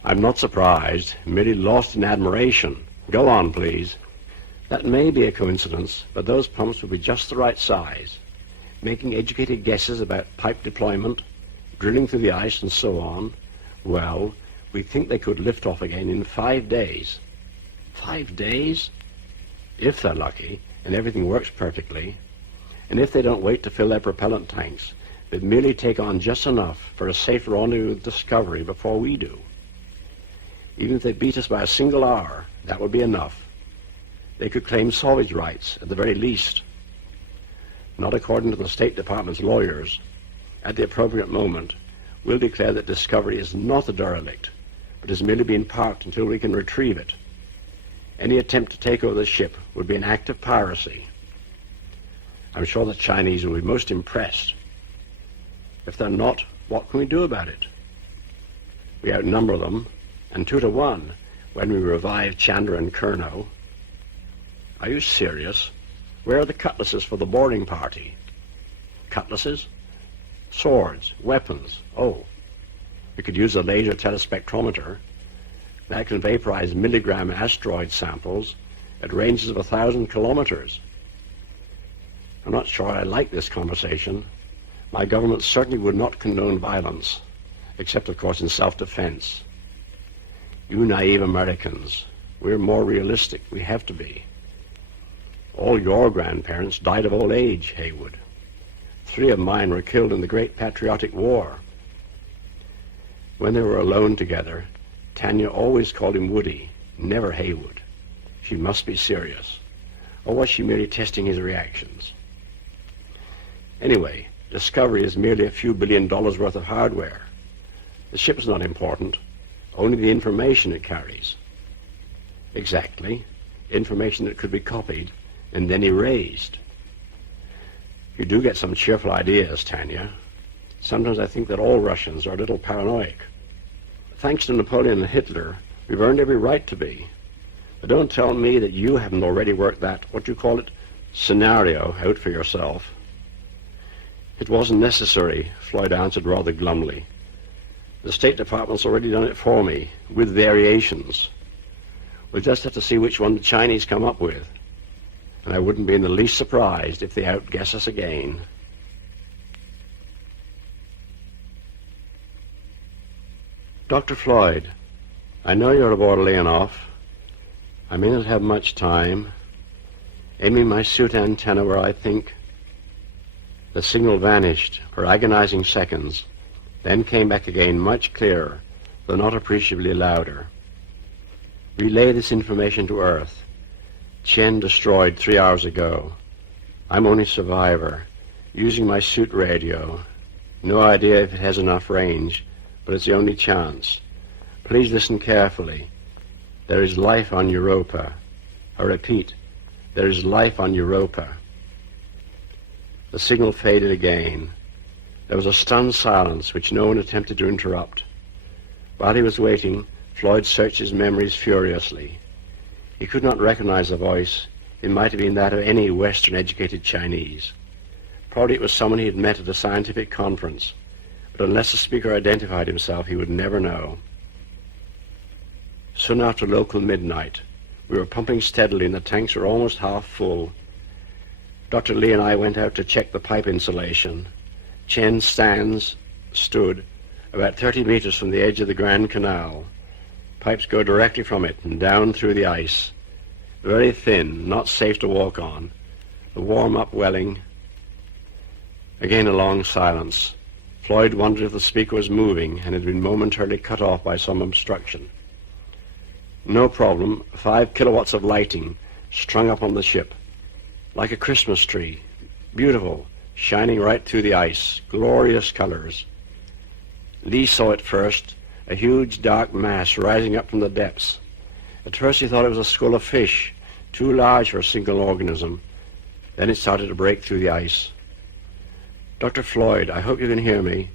I'm not surprised, merely lost in admiration. Go on, please. That may be a coincidence, but those pumps will be just the right size. Making educated guesses about pipe deployment, drilling through the ice, and so on, well, we think they could lift off again in 5 days. 5 days? If they're lucky, and everything works perfectly, and if they don't wait to fill their propellant tanks, but merely take on just enough for a safe rendezvous with Discovery before we do. Even if they beat us by a single hour, that would be enough. They could claim salvage rights at the very least. Not according to the State Department's lawyers. At the appropriate moment, we'll declare that Discovery is not a derelict, but has merely been parked until we can retrieve it. Any attempt to take over the ship would be an act of piracy. I'm sure the Chinese will be most impressed. If they're not, what can we do about it? We outnumber them, and 2 to 1 when we revive Chandra and Kerno. Are you serious? Where are the cutlasses for the boarding party? Cutlasses? Swords? Weapons? Oh, we could use a laser telespectrometer. That can vaporize milligram asteroid samples at ranges of 1,000 kilometers. I'm not sure I like this conversation. My government certainly would not condone violence, except, of course, in self-defense. You naive Americans, we're more realistic. We have to be. All your grandparents died of old age, Haywood. 3 of mine were killed in the Great Patriotic War. When they were alone together, Tanya always called him Woody, never Haywood. She must be serious. Or was she merely testing his reactions? Anyway, Discovery is merely a few $1 billion worth of hardware. The ship's not important, only the information it carries. Exactly, information that could be copied and then erased. You do get some cheerful ideas, Tanya. Sometimes I think that all Russians are a little paranoid. Thanks to Napoleon and Hitler, we've earned every right to be. But don't tell me that you haven't already worked that, what you call it, scenario out for yourself. It wasn't necessary, Floyd answered rather glumly. The State Department's already done it for me, with variations. We'll just have to see which one the Chinese come up with. And I wouldn't be in the least surprised if they outguess us again. Dr. Floyd, I know you're aboard Leonov. I may not have much time. Aiming my suit antenna where I think. The signal vanished for agonizing seconds, then came back again much clearer, though not appreciably louder. Relay this information to Earth. Chen destroyed 3 hours ago. I'm only survivor, using my suit radio. No idea if it has enough range, but it's the only chance. Please listen carefully. There is life on Europa. I repeat, there is life on Europa. The signal faded again. There was a stunned silence which no one attempted to interrupt. While he was waiting, Floyd searched his memories furiously. He could not recognize the voice. It might have been that of any Western-educated Chinese. Probably it was someone he had met at a scientific conference, but unless the speaker identified himself, he would never know. Soon after local midnight, we were pumping steadily and the tanks were almost half full. Dr. Lee and I went out to check the pipe insulation. Chen stood about 30 meters from the edge of the Grand Canal. Pipes go directly from it and down through the ice. Very thin, not safe to walk on. The warm-up welling. Again a long silence. Floyd wondered if the speaker was moving and had been momentarily cut off by some obstruction. No problem. 5 kilowatts of lighting strung up on the ship. Like a Christmas tree. Beautiful, shining right through the ice. Glorious colors. Lee saw it first, a huge dark mass rising up from the depths. At first he thought it was a school of fish, too large for a single organism. Then it started to break through the ice. Dr. Floyd, I hope you can hear me.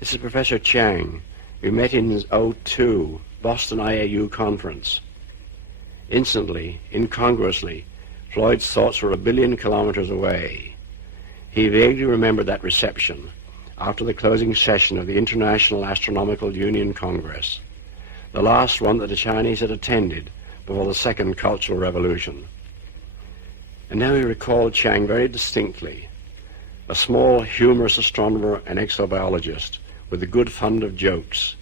This is Professor Chang. We met in '02, Boston IAU conference. Instantly, incongruously, Floyd's thoughts were 1 billion kilometers away. He vaguely remembered that reception after the closing session of the International Astronomical Union Congress, the last one that the Chinese had attended before the Second Cultural Revolution. And now he recalled Chang very distinctly, a small, humorous astronomer and exobiologist with a good fund of jokes.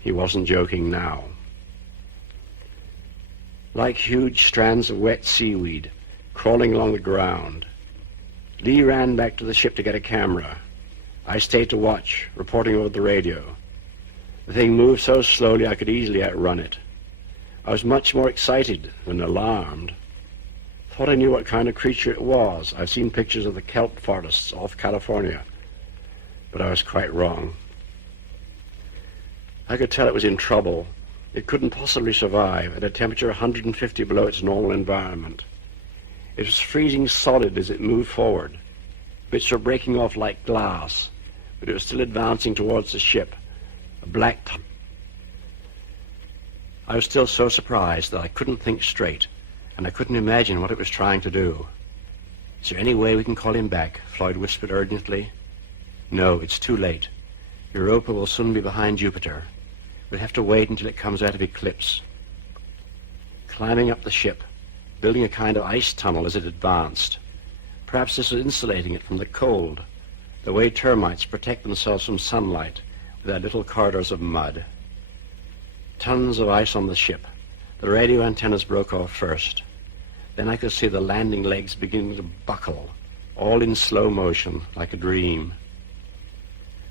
He wasn't joking now. Like huge strands of wet seaweed crawling along the ground. Lee ran back to the ship to get a camera. I stayed to watch, reporting over the radio. The thing moved so slowly I could easily outrun it. I was much more excited than alarmed. Thought I knew what kind of creature it was. I've seen pictures of the kelp forests off California, but I was quite wrong. I could tell it was in trouble. It couldn't possibly survive at a temperature 150 below its normal environment. It was freezing solid as it moved forward. Bits were breaking off like glass, but it was still advancing towards the ship, a black top. I was still so surprised that I couldn't think straight, and I couldn't imagine what it was trying to do. Is there any way we can call him back? Floyd whispered urgently. No, it's too late. Europa will soon be behind Jupiter. We'll have to wait until it comes out of eclipse. Climbing up the ship, building a kind of ice tunnel as it advanced. Perhaps this was insulating it from the cold, the way termites protect themselves from sunlight with their little corridors of mud. Tons of ice on the ship. The radio antennas broke off first. Then I could see the landing legs beginning to buckle, all in slow motion, like a dream.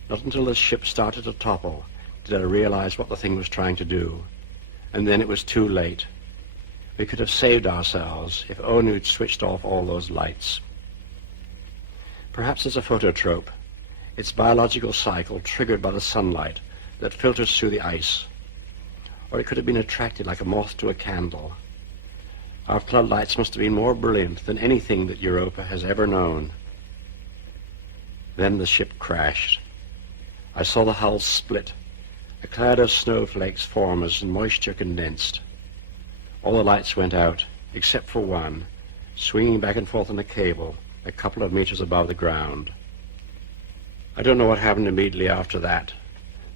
Not until the ship started to topple did I realize what the thing was trying to do. And then it was too late. We could have saved ourselves if Onu'd switched off all those lights. Perhaps it's a phototrope, its biological cycle triggered by the sunlight that filters through the ice. Or it could have been attracted like a moth to a candle. Our floodlights must have been more brilliant than anything that Europa has ever known. Then the ship crashed. I saw the hull split, a cloud of snowflakes form as moisture condensed. All the lights went out, except for one, swinging back and forth on a cable a couple of meters above the ground. I don't know what happened immediately after that.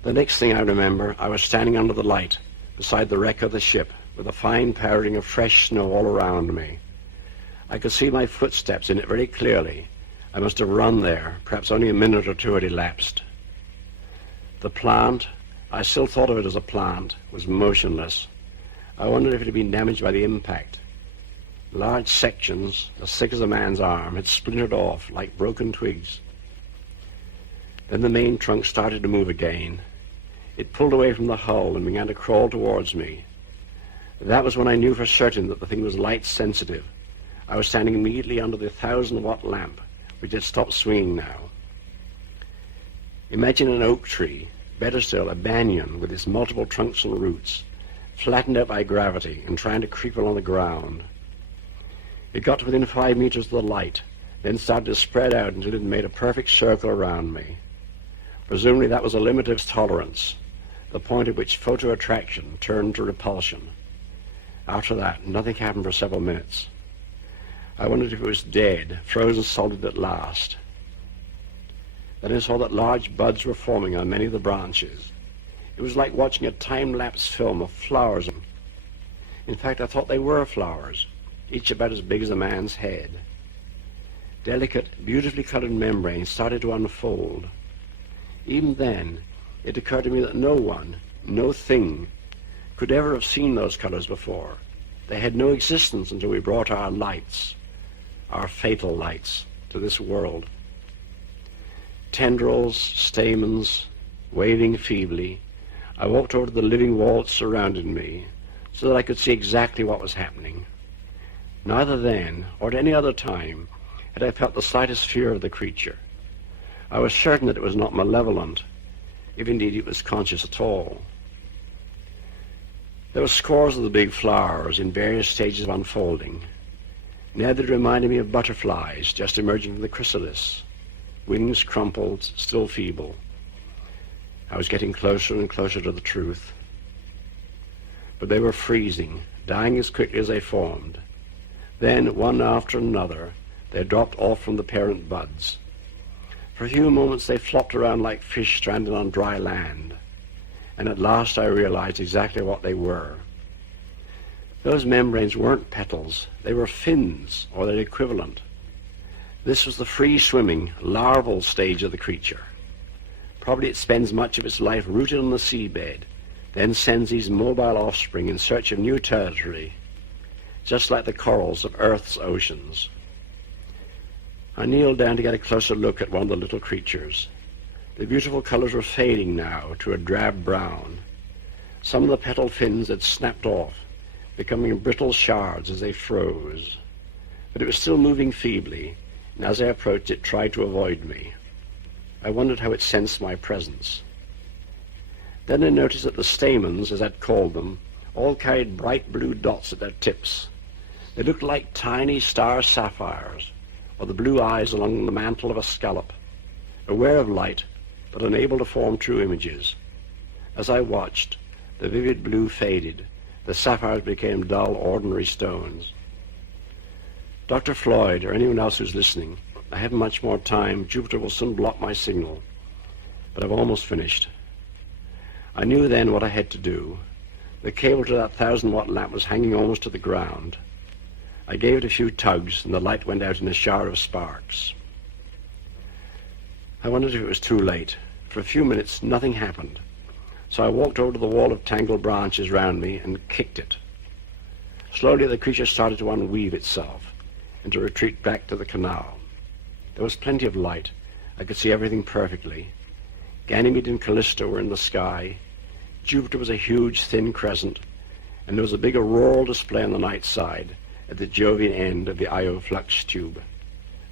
The next thing I remember, I was standing under the light, beside the wreck of the ship, with a fine powdering of fresh snow all around me. I could see my footsteps in it very clearly. I must have run there, perhaps only a minute or two had elapsed. The plant, I still thought of it as a plant, was motionless. I wondered if it had been damaged by the impact. Large sections, as thick as a man's arm, had splintered off like broken twigs. Then the main trunk started to move again. It pulled away from the hull and began to crawl towards me. That was when I knew for certain that the thing was light sensitive. I was standing immediately under the 1,000-watt lamp, which had stopped swinging now. Imagine an oak tree, better still, a banyan with its multiple trunks and roots, flattened out by gravity and trying to creep along the ground. It got to within 5 meters of the light, then started to spread out until it made a perfect circle around me. Presumably that was a limit of tolerance, the point at which photo-attraction turned to repulsion. After that, nothing happened for several minutes. I wondered if it was dead, frozen solid at last. Then I saw that large buds were forming on many of the branches. It was like watching a time-lapse film of flowers. In fact, I thought they were flowers, each about as big as a man's head. Delicate, beautifully colored membranes started to unfold. Even then, it occurred to me that no one, no thing, could ever have seen those colors before. They had no existence until we brought our lights, our fatal lights, to this world. Tendrils, stamens, waving feebly, I walked over to the living wall that surrounded me so that I could see exactly what was happening. Neither then or at any other time had I felt the slightest fear of the creature. I was certain that it was not malevolent, if indeed it was conscious at all. There were scores of the big flowers in various stages of unfolding. Now they reminded me of butterflies just emerging from the chrysalis, wings crumpled, still feeble. I was getting closer and closer to the truth. But they were freezing, dying as quickly as they formed. Then, one after another, they dropped off from the parent buds. For a few moments they flopped around like fish stranded on dry land, and at last I realized exactly what they were. Those membranes weren't petals, they were fins, or their equivalent. This was the free-swimming, larval stage of the creature. Probably it spends much of its life rooted on the seabed, then sends these mobile offspring in search of new territory, just like the corals of Earth's oceans. I kneeled down to get a closer look at one of the little creatures. The beautiful colors were fading now to a drab brown. Some of the petal fins had snapped off, becoming brittle shards as they froze. But it was still moving feebly, and as I approached it tried to avoid me. I wondered how it sensed my presence. Then I noticed that the stamens, as I'd called them, all carried bright blue dots at their tips. They looked like tiny star sapphires, or the blue eyes along the mantle of a scallop, aware of light, but unable to form true images. As I watched, the vivid blue faded, the sapphires became dull, ordinary stones. Dr. Floyd, or anyone else who's listening, I haven't much more time. Jupiter will soon block my signal. But I've almost finished. I knew then what I had to do. The cable to that 1,000-watt lamp was hanging almost to the ground. I gave it a few tugs, and the light went out in a shower of sparks. I wondered if it was too late. For a few minutes, nothing happened. So I walked over to the wall of tangled branches round me and kicked it. Slowly, the creature started to unweave itself and to retreat back to the canal. There was plenty of light. I could see everything perfectly. Ganymede and Callisto were in the sky. Jupiter was a huge, thin crescent, and there was a big auroral display on the night side at the Jovian end of the Io flux tube.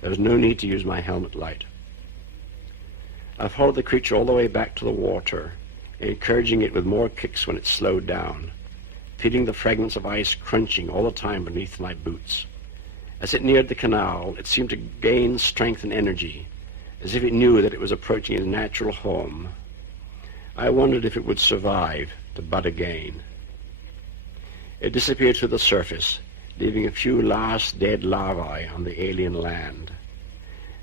There was no need to use my helmet light. I followed the creature all the way back to the water, encouraging it with more kicks when it slowed down, feeling the fragments of ice crunching all the time beneath my boots. As it neared the canal, it seemed to gain strength and energy, as if it knew that it was approaching its natural home. I wondered if it would survive to bud again. It disappeared to the surface, leaving a few last dead larvae on the alien land.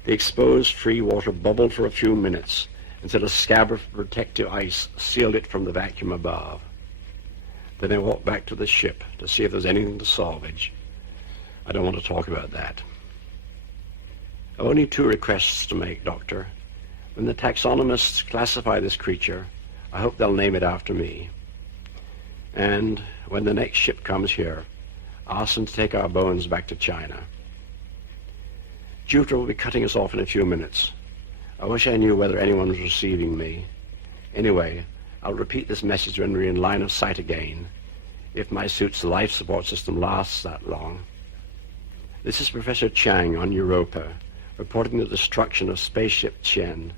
The exposed free water bubbled for a few minutes until a scab of protective ice sealed it from the vacuum above. Then I walked back to the ship to see if there was anything to salvage. I don't want to talk about that. I've only 2 requests to make, Doctor. When the taxonomists classify this creature, I hope they'll name it after me. And when the next ship comes here, ask them to take our bones back to China. Jupiter will be cutting us off in a few minutes. I wish I knew whether anyone was receiving me. Anyway, I'll repeat this message when we're in line of sight again, if my suit's life support system lasts that long. This is Professor Chang on Europa, reporting the destruction of spaceship Chen.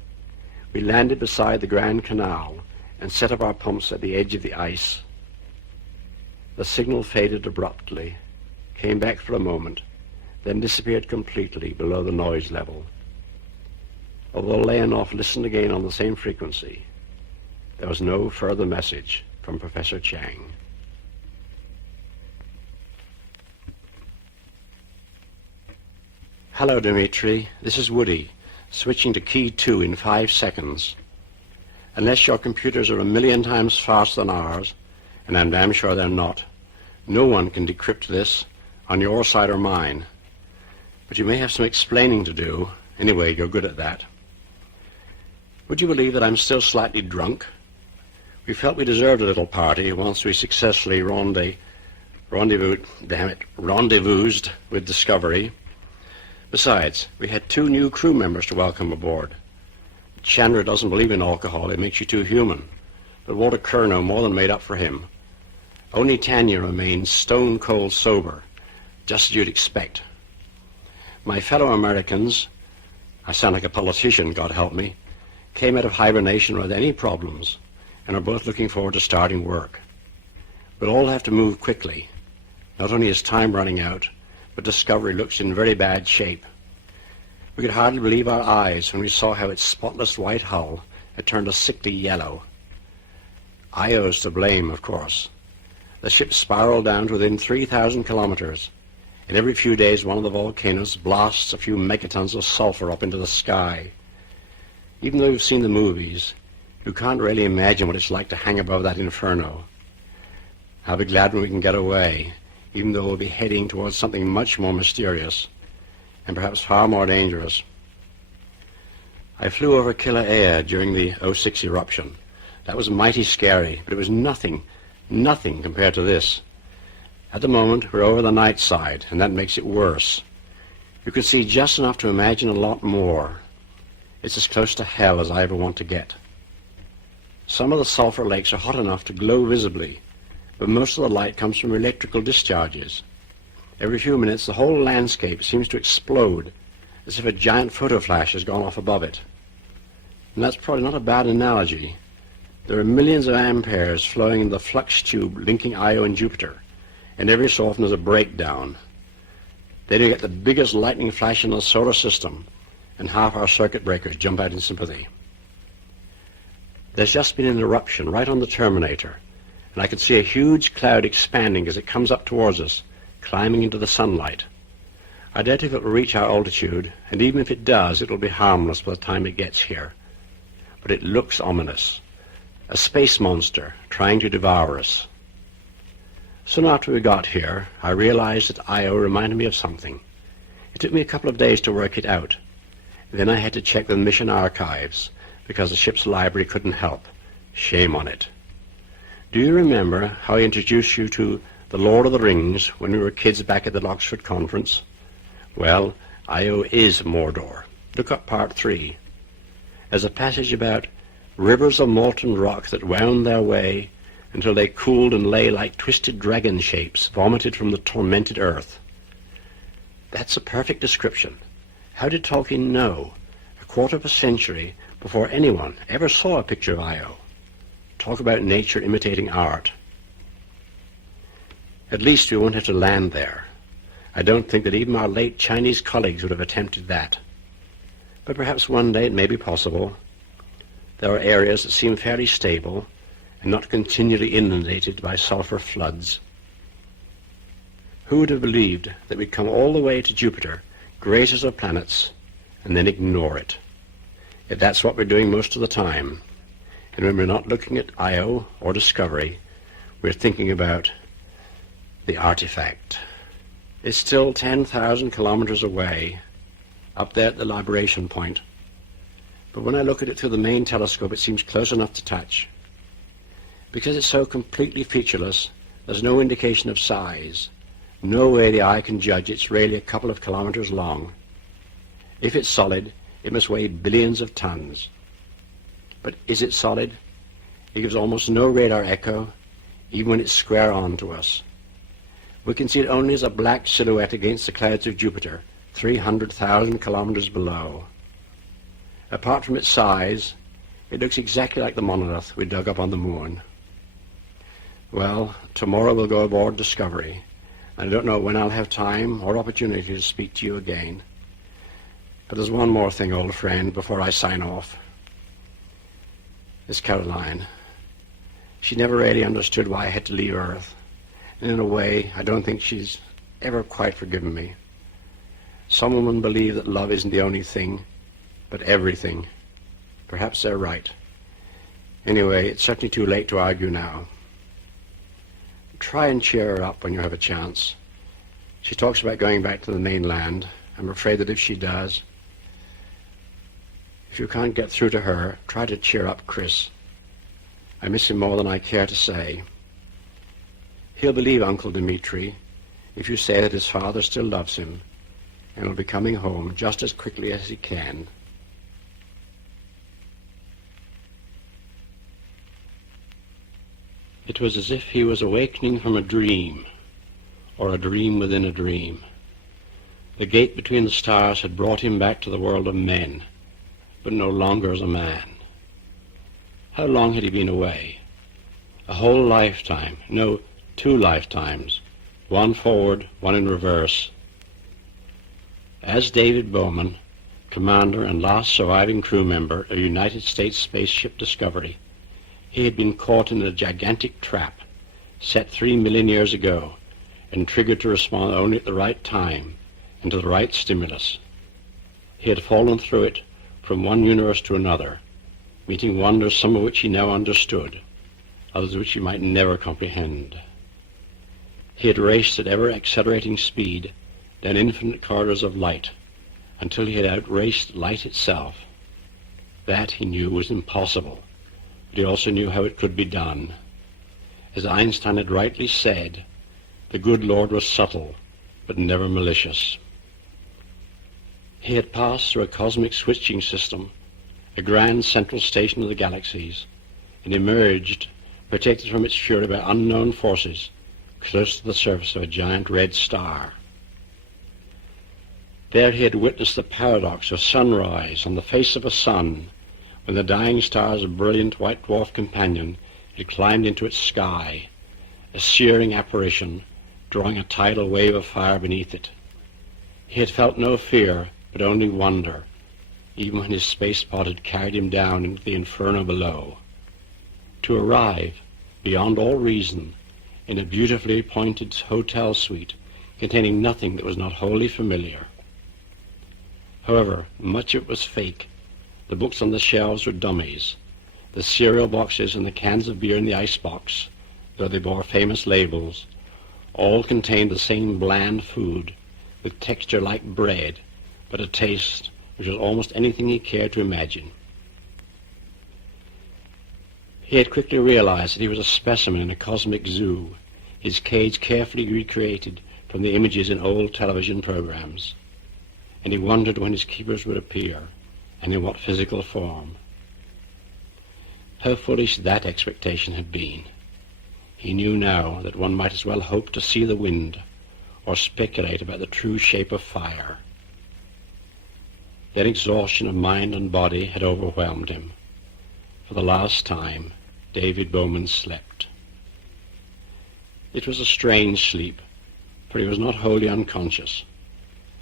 We landed beside the Grand Canal and set up our pumps at the edge of the ice. The signal faded abruptly, came back for a moment, then disappeared completely below the noise level. Although Leonov listened again on the same frequency, there was no further message from Professor Chang. Hello, Dmitri. This is Woody, switching to key 2 in 5 seconds. Unless your computers are 1,000,000 times faster than ours, and I'm damn sure they're not, no one can decrypt this on your side or mine. But you may have some explaining to do. Anyway, you're good at that. Would you believe that I'm still slightly drunk? We felt we deserved a little party once we successfully rendezvoused with Discovery. Besides, we had 2 new crew members to welcome aboard. Chandra doesn't believe in alcohol. It makes you too human. But Walter Curnow more than made up for him. Only Tanya remains stone-cold sober, just as you'd expect. My fellow Americans, I sound like a politician, God help me, came out of hibernation without any problems and are both looking forward to starting work. We'll all have to move quickly. Not only is time running out, but Discovery looks in very bad shape. We could hardly believe our eyes when we saw how its spotless white hull had turned a sickly yellow. Io's to blame, of course. The ship spiraled down to within 3,000 kilometers, and every few days one of the volcanoes blasts a few megatons of sulfur up into the sky. Even though you've seen the movies, you can't really imagine what it's like to hang above that inferno. I'll be glad when we can get away, even though we'll be heading towards something much more mysterious and perhaps far more dangerous. I flew over Kilauea during the 06 eruption. That was mighty scary, but it was nothing compared to this. At the moment, we're over the night side, and that makes it worse. You can see just enough to imagine a lot more. It's as close to hell as I ever want to get. Some of the sulfur lakes are hot enough to glow visibly, but most of the light comes from electrical discharges. Every few minutes, the whole landscape seems to explode, as if a giant photo flash has gone off above it. And that's probably not a bad analogy. There are millions of amperes flowing in the flux tube linking Io and Jupiter, and every so often there's a breakdown. Then you get the biggest lightning flash in the solar system, and half our circuit breakers jump out in sympathy. There's just been an eruption right on the terminator, and I can see a huge cloud expanding as it comes up towards us, climbing into the sunlight. I doubt if it will reach our altitude, and even if it does, it will be harmless by the time it gets here. But it looks ominous. A space monster trying to devour us. Soon after we got here, I realized that Io reminded me of something. It took me a couple of days to work it out. Then I had to check the mission archives, because the ship's library couldn't help. Shame on it. Do you remember how I introduced you to The Lord of the Rings when we were kids back at the Oxford Conference? Well, Io is Mordor. Look up part 3. There's a passage about rivers of molten rock that wound their way until they cooled and lay like twisted dragon shapes vomited from the tormented earth. That's a perfect description. How did Tolkien know, a quarter of a century before anyone ever saw a picture of Io? Talk about nature imitating art. At least we won't have to land there. I don't think that even our late Chinese colleagues would have attempted that. But perhaps one day it may be possible. There are areas that seem fairly stable and not continually inundated by sulfur floods. Who would have believed that we'd come all the way to Jupiter, greatest of planets, and then ignore it? Yet that's what we're doing most of the time. And when we're not looking at Io or Discovery, we're thinking about the artifact. It's still 10,000 kilometers away, up there at the libration point. But when I look at it through the main telescope, it seems close enough to touch. Because it's so completely featureless, there's no indication of size. No way the eye can judge it's really a couple of kilometers long. If it's solid, it must weigh billions of tons. But is it solid? It gives almost no radar echo, even when it's square on to us. We can see it only as a black silhouette against the clouds of Jupiter, 300,000 kilometers below. Apart from its size, it looks exactly like the monolith we dug up on the moon. Well, tomorrow we'll go aboard Discovery. I don't know when I'll have time or opportunity to speak to you again. But there's one more thing, old friend, before I sign off. It's Caroline. She never really understood why I had to leave Earth. And in a way, I don't think she's ever quite forgiven me. Some women believe that love isn't the only thing, but everything. Perhaps they're right. Anyway, it's certainly too late to argue now. Try and cheer her up when you have a chance. She talks about going back to the mainland. I'm afraid that if she does, if you can't get through to her, try to cheer up Chris. I miss him more than I care to say. He'll believe Uncle Dmitri if you say that his father still loves him and will be coming home just as quickly as he can. It was as if he was awakening from a dream, or a dream within a dream. The gate between the stars had brought him back to the world of men, but no longer as a man. How long had he been away? A whole lifetime, no, 2 lifetimes, one forward, one in reverse. As David Bowman, commander and last surviving crew member of United States spaceship Discovery, he had been caught in a gigantic trap set 3 million years ago and triggered to respond only at the right time and to the right stimulus. He had fallen through it from one universe to another, meeting wonders some of which he now understood, others which he might never comprehend. He had raced at ever-accelerating speed down infinite corridors of light until he had outraced light itself. That, he knew, was impossible, but he also knew how it could be done. As Einstein had rightly said, the good Lord was subtle, but never malicious. He had passed through a cosmic switching system, a grand central station of the galaxies, and emerged, protected from its fury by unknown forces, close to the surface of a giant red star. There he had witnessed the paradox of sunrise on the face of a sun, when the dying star's brilliant white dwarf companion had climbed into its sky, a searing apparition, drawing a tidal wave of fire beneath it. He had felt no fear, but only wonder, even when his spacepod had carried him down into the inferno below. To arrive, beyond all reason, in a beautifully appointed hotel suite, containing nothing that was not wholly familiar. However, much of it was fake. The books on the shelves were dummies. The cereal boxes and the cans of beer in the icebox, though they bore famous labels, all contained the same bland food, with texture like bread, but a taste which was almost anything he cared to imagine. He had quickly realized that he was a specimen in a cosmic zoo, his cage carefully recreated from the images in old television programs, and he wondered when his keepers would appear, and in what physical form. How foolish that expectation had been. He knew now that one might as well hope to see the wind, or speculate about the true shape of fire. Then exhaustion of mind and body had overwhelmed him. For the last time, David Bowman slept. It was a strange sleep, for he was not wholly unconscious.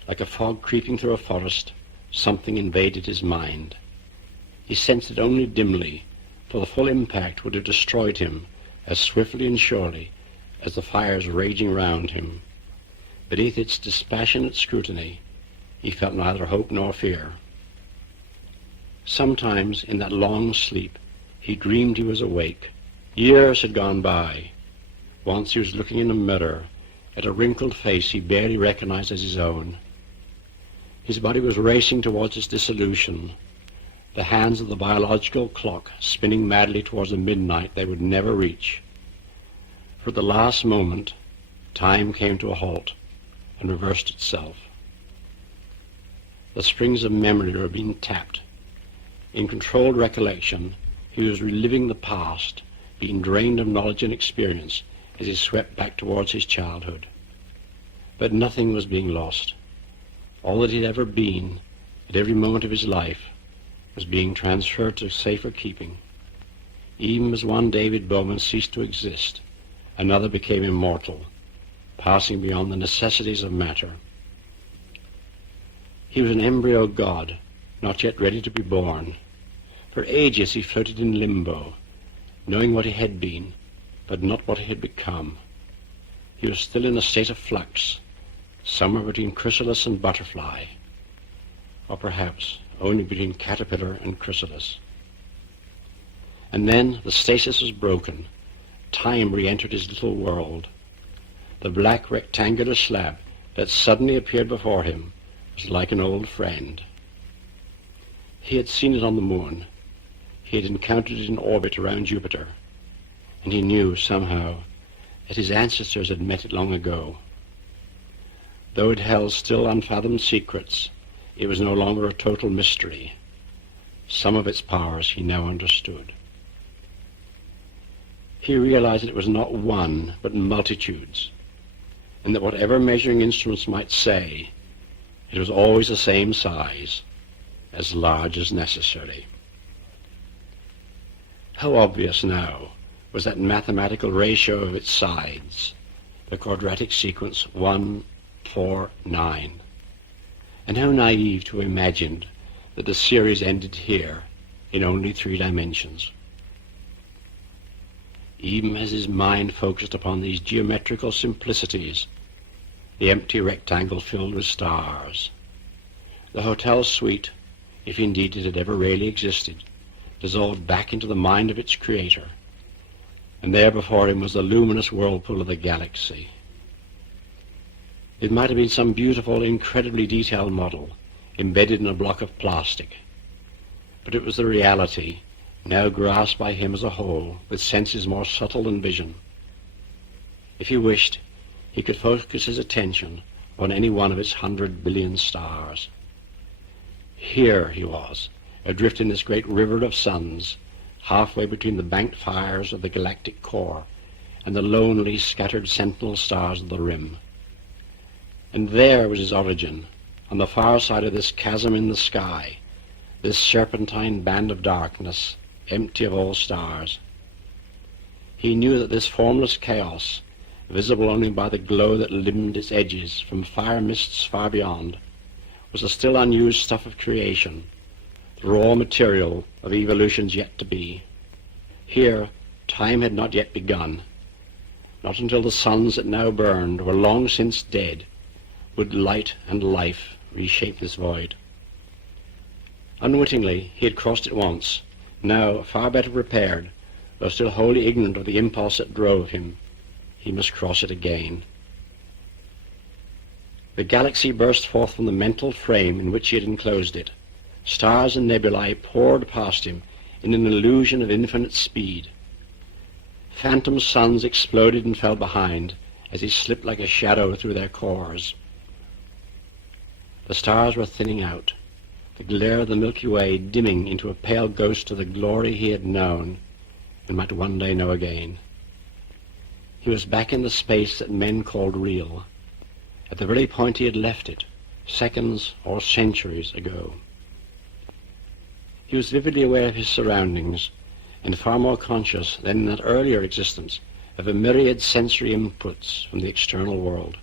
Like a fog creeping through a forest, something invaded his mind. He sensed it only dimly, for the full impact would have destroyed him as swiftly and surely as the fires raging round him. Beneath its dispassionate scrutiny, he felt neither hope nor fear. Sometimes in that long sleep, he dreamed he was awake. Years had gone by. Once he was looking in a mirror at a wrinkled face he barely recognized as his own. His body was racing towards its dissolution, the hands of the biological clock spinning madly towards the midnight they would never reach. For at the last moment, time came to a halt and reversed itself. The springs of memory were being tapped. In controlled recollection, he was reliving the past, being drained of knowledge and experience as he swept back towards his childhood. But nothing was being lost. All that he had ever been, at every moment of his life, was being transferred to safer keeping. Even as one David Bowman ceased to exist, another became immortal, passing beyond the necessities of matter. He was an embryo god, not yet ready to be born. For ages he floated in limbo, knowing what he had been, but not what he had become. He was still in a state of flux, somewhere between chrysalis and butterfly, or perhaps only between caterpillar and chrysalis. And then the stasis was broken. Time re-entered his little world. The black rectangular slab that suddenly appeared before him was like an old friend. He had seen it on the moon. He had encountered it in orbit around Jupiter, and he knew somehow that his ancestors had met it long ago. Though it held still unfathomed secrets, it was no longer a total mystery. Some of its powers he now understood. He realized that it was not one, but multitudes, and that whatever measuring instruments might say, it was always the same size, as large as necessary. How obvious now was that mathematical ratio of its sides, the quadratic sequence 1, 4, 9. And how naive to have imagined that the series ended here in only 3 dimensions. Even as his mind focused upon these geometrical simplicities, the empty rectangle filled with stars. The hotel suite, if indeed it had ever really existed, dissolved back into the mind of its creator, and there before him was the luminous whirlpool of the galaxy. It might have been some beautiful, incredibly detailed model embedded in a block of plastic, but it was the reality, now grasped by him as a whole, with senses more subtle than vision. If he wished, he could focus his attention on any one of its 100 billion stars. Here he was, adrift in this great river of suns, halfway between the banked fires of the galactic core and the lonely, scattered sentinel stars of the rim. And there was his origin, on the far side of this chasm in the sky, this serpentine band of darkness, empty of all stars. He knew that this formless chaos, visible only by the glow that limned its edges from fire mists far beyond, was the still unused stuff of creation, the raw material of evolutions yet to be. Here, time had not yet begun, not until the suns that now burned were long since dead, would light and life reshape this void. Unwittingly, he had crossed it once. Now, far better prepared, though still wholly ignorant of the impulse that drove him, he must cross it again. The galaxy burst forth from the mental frame in which he had enclosed it. Stars and nebulae poured past him in an illusion of infinite speed. Phantom suns exploded and fell behind as he slipped like a shadow through their cores. The stars were thinning out, the glare of the Milky Way dimming into a pale ghost of the glory he had known and might one day know again. He was back in the space that men called real, at the very point he had left it, seconds or centuries ago. He was vividly aware of his surroundings, and far more conscious than in that earlier existence of a myriad sensory inputs from the external world.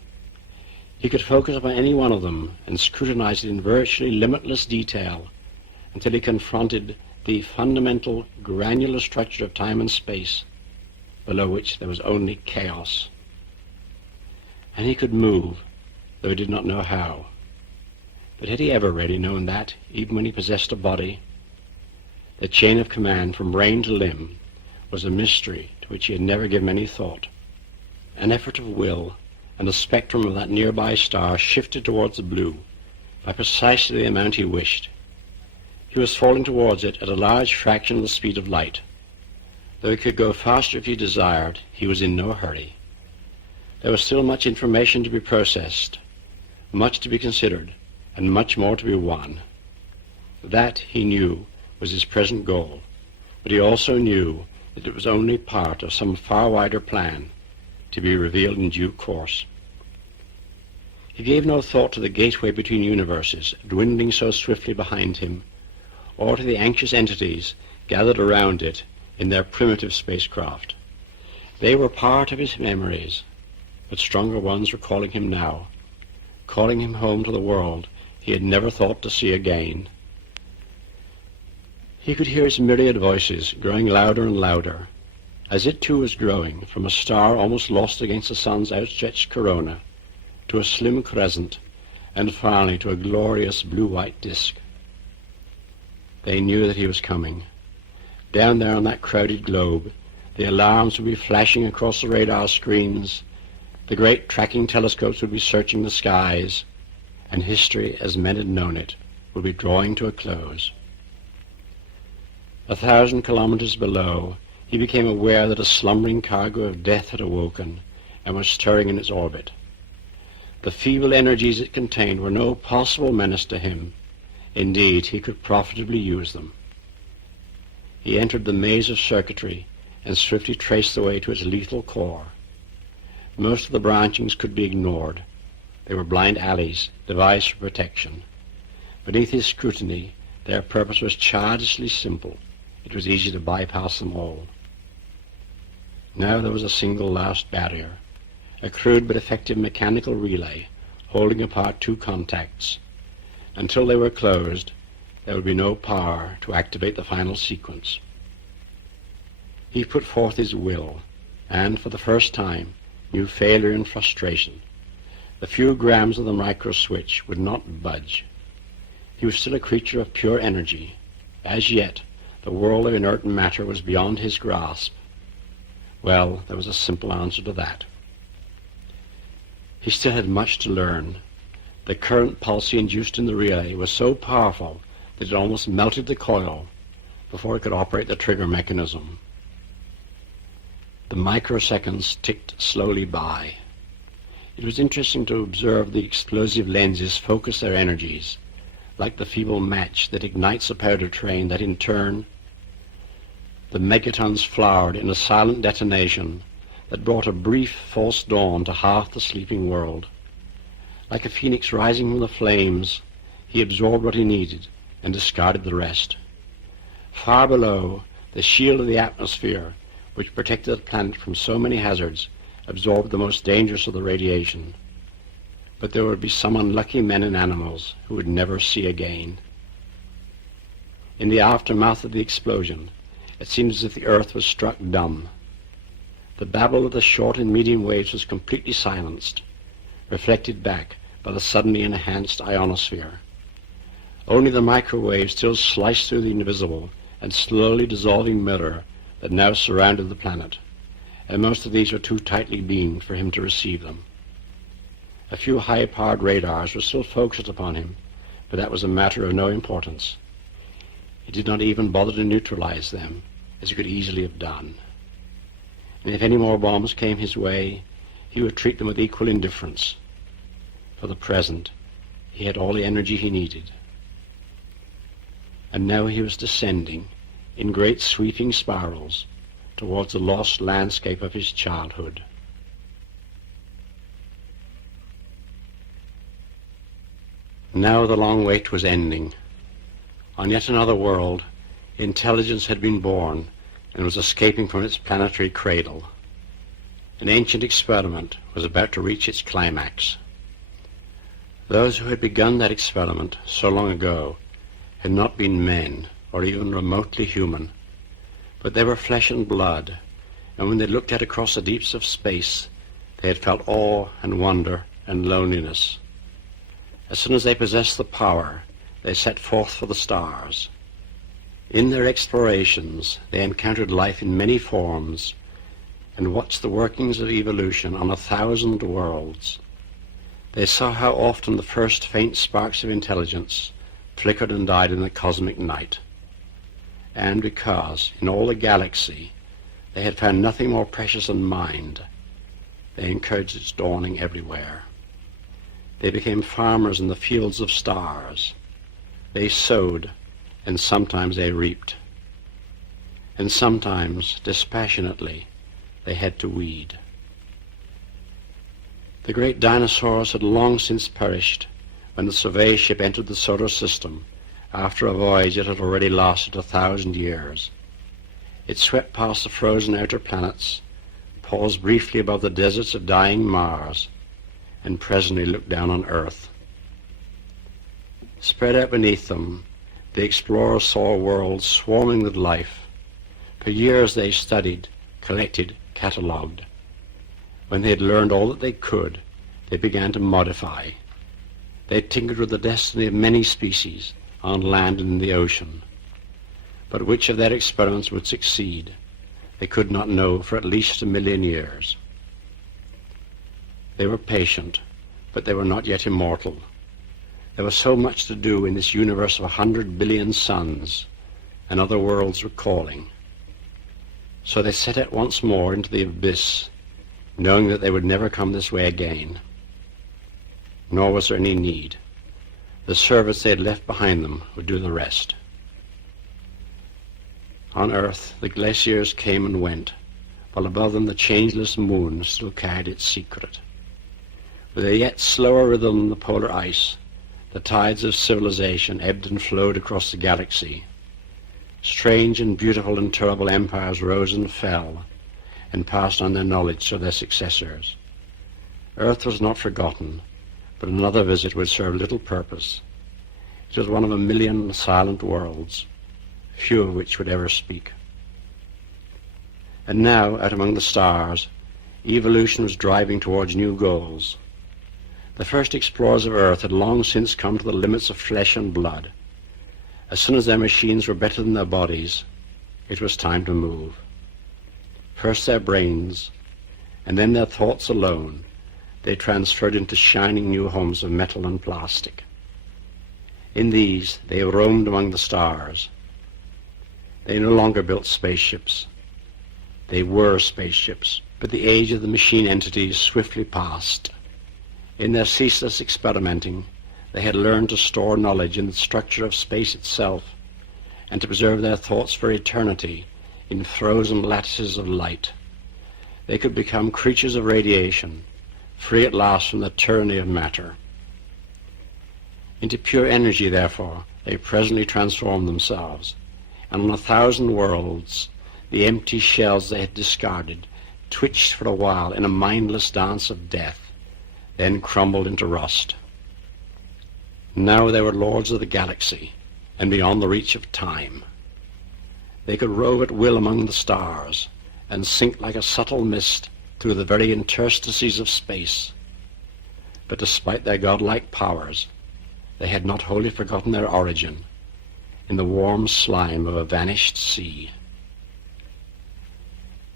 He could focus upon any one of them and scrutinize it in virtually limitless detail until he confronted the fundamental granular structure of time and space, below which there was only chaos. And he could move, though he did not know how. But had he ever really known that, even when he possessed a body? The chain of command from brain to limb was a mystery to which he had never given any thought. An effort of will, and the spectrum of that nearby star shifted towards the blue by precisely the amount he wished. He was falling towards it at a large fraction of the speed of light. Though he could go faster if he desired, he was in no hurry. There was still much information to be processed, much to be considered, and much more to be won. That, he knew, was his present goal, but he also knew that it was only part of some far wider plan, to be revealed in due course. He gave no thought to the gateway between universes, dwindling so swiftly behind him, or to the anxious entities gathered around it in their primitive spacecraft. They were part of his memories, but stronger ones were calling him now, calling him home to the world he had never thought to see again. He could hear its myriad voices growing louder and louder, as it too was growing from a star almost lost against the sun's outstretched corona, to a slim crescent, and finally to a glorious blue-white disk. They knew that he was coming. Down there on that crowded globe, the alarms would be flashing across the radar screens, the great tracking telescopes would be searching the skies, and history as men had known it would be drawing to a close. 1,000 kilometers below, he became aware that a slumbering cargo of death had awoken and was stirring in its orbit. The feeble energies it contained were no possible menace to him. Indeed, he could profitably use them. He entered the maze of circuitry and swiftly traced the way to its lethal core. Most of the branchings could be ignored. They were blind alleys, devised for protection. Beneath his scrutiny, their purpose was childishly simple. It was easy to bypass them all. Now there was a single last barrier, a crude but effective mechanical relay holding apart two contacts. Until they were closed, there would be no power to activate the final sequence. He put forth his will, and for the first time knew failure and frustration. The few grams of the micro-switch would not budge. He was still a creature of pure energy. As yet, the world of inert matter was beyond his grasp. Well, there was a simple answer to that. He still had much to learn. The current pulse he induced in the relay was so powerful that it almost melted the coil before it could operate the trigger mechanism. The microseconds ticked slowly by. It was interesting to observe the explosive lenses focus their energies, like the feeble match that ignites a powder train that in turn the megatons flowered in a silent detonation that brought a brief false dawn to half the sleeping world. Like a phoenix rising from the flames, he absorbed what he needed and discarded the rest. Far below, the shield of the atmosphere, which protected the planet from so many hazards, absorbed the most dangerous of the radiation. But there would be some unlucky men and animals who would never see again. In the aftermath of the explosion, it seemed as if the earth was struck dumb. The babble of the short and medium waves was completely silenced, reflected back by the suddenly enhanced ionosphere. Only the microwaves still sliced through the invisible and slowly dissolving mirror that now surrounded the planet, and most of these were too tightly beamed for him to receive them. A few high-powered radars were still focused upon him, but that was a matter of no importance. He did not even bother to neutralize them, as he could easily have done. And if any more bombs came his way, he would treat them with equal indifference. For the present, he had all the energy he needed. And now he was descending, in great sweeping spirals, towards the lost landscape of his childhood. Now the long wait was ending. On yet another world, intelligence had been born and was escaping from its planetary cradle. An ancient experiment was about to reach its climax. Those who had begun that experiment so long ago had not been men or even remotely human, but they were flesh and blood, and when they looked out across the deeps of space, they had felt awe and wonder and loneliness. As soon as they possessed the power, they set forth for the stars. In their explorations, they encountered life in many forms and watched the workings of evolution on 1,000 worlds. They saw how often the first faint sparks of intelligence flickered and died in the cosmic night. And because, in all the galaxy, they had found nothing more precious than mind, they encouraged its dawning everywhere. They became farmers in the fields of stars. They sowed, and sometimes they reaped. And sometimes, dispassionately, they had to weed. The great dinosaurs had long since perished when the survey ship entered the solar system after a voyage that had already lasted 1,000 years. It swept past the frozen outer planets, paused briefly above the deserts of dying Mars, and presently looked down on Earth. Spread out beneath them, the explorers saw a world swarming with life. For years they studied, collected, catalogued. When they had learned all that they could, they began to modify. They tinkered with the destiny of many species, on land and in the ocean. But which of their experiments would succeed, they could not know for at least 1,000,000 years. They were patient, but they were not yet immortal. There was so much to do in this universe of 100 billion suns, and other worlds were calling. So they set out once more into the abyss, knowing that they would never come this way again. Nor was there any need. The service they had left behind them would do the rest. On Earth, the glaciers came and went, while above them the changeless moon still carried its secret. With a yet slower rhythm than the polar ice, the tides of civilization ebbed and flowed across the galaxy. Strange and beautiful and terrible empires rose and fell, and passed on their knowledge to their successors. Earth was not forgotten, but another visit would serve little purpose. It was one of 1,000,000 silent worlds, few of which would ever speak. And now, out among the stars, evolution was driving towards new goals. The first explorers of Earth had long since come to the limits of flesh and blood. As soon as their machines were better than their bodies, it was time to move. First their brains, and then their thoughts alone, they transferred into shining new homes of metal and plastic. In these, they roamed among the stars. They no longer built spaceships. They were spaceships, but the age of the machine entities swiftly passed. In their ceaseless experimenting, they had learned to store knowledge in the structure of space itself, and to preserve their thoughts for eternity in frozen lattices of light. They could become creatures of radiation, free at last from the tyranny of matter. Into pure energy, therefore, they presently transformed themselves, and on 1,000 worlds, the empty shells they had discarded twitched for a while in a mindless dance of death, then crumbled into rust. Now they were lords of the galaxy, and beyond the reach of time. They could rove at will among the stars, and sink like a subtle mist through the very interstices of space. But despite their godlike powers, they had not wholly forgotten their origin in the warm slime of a vanished sea.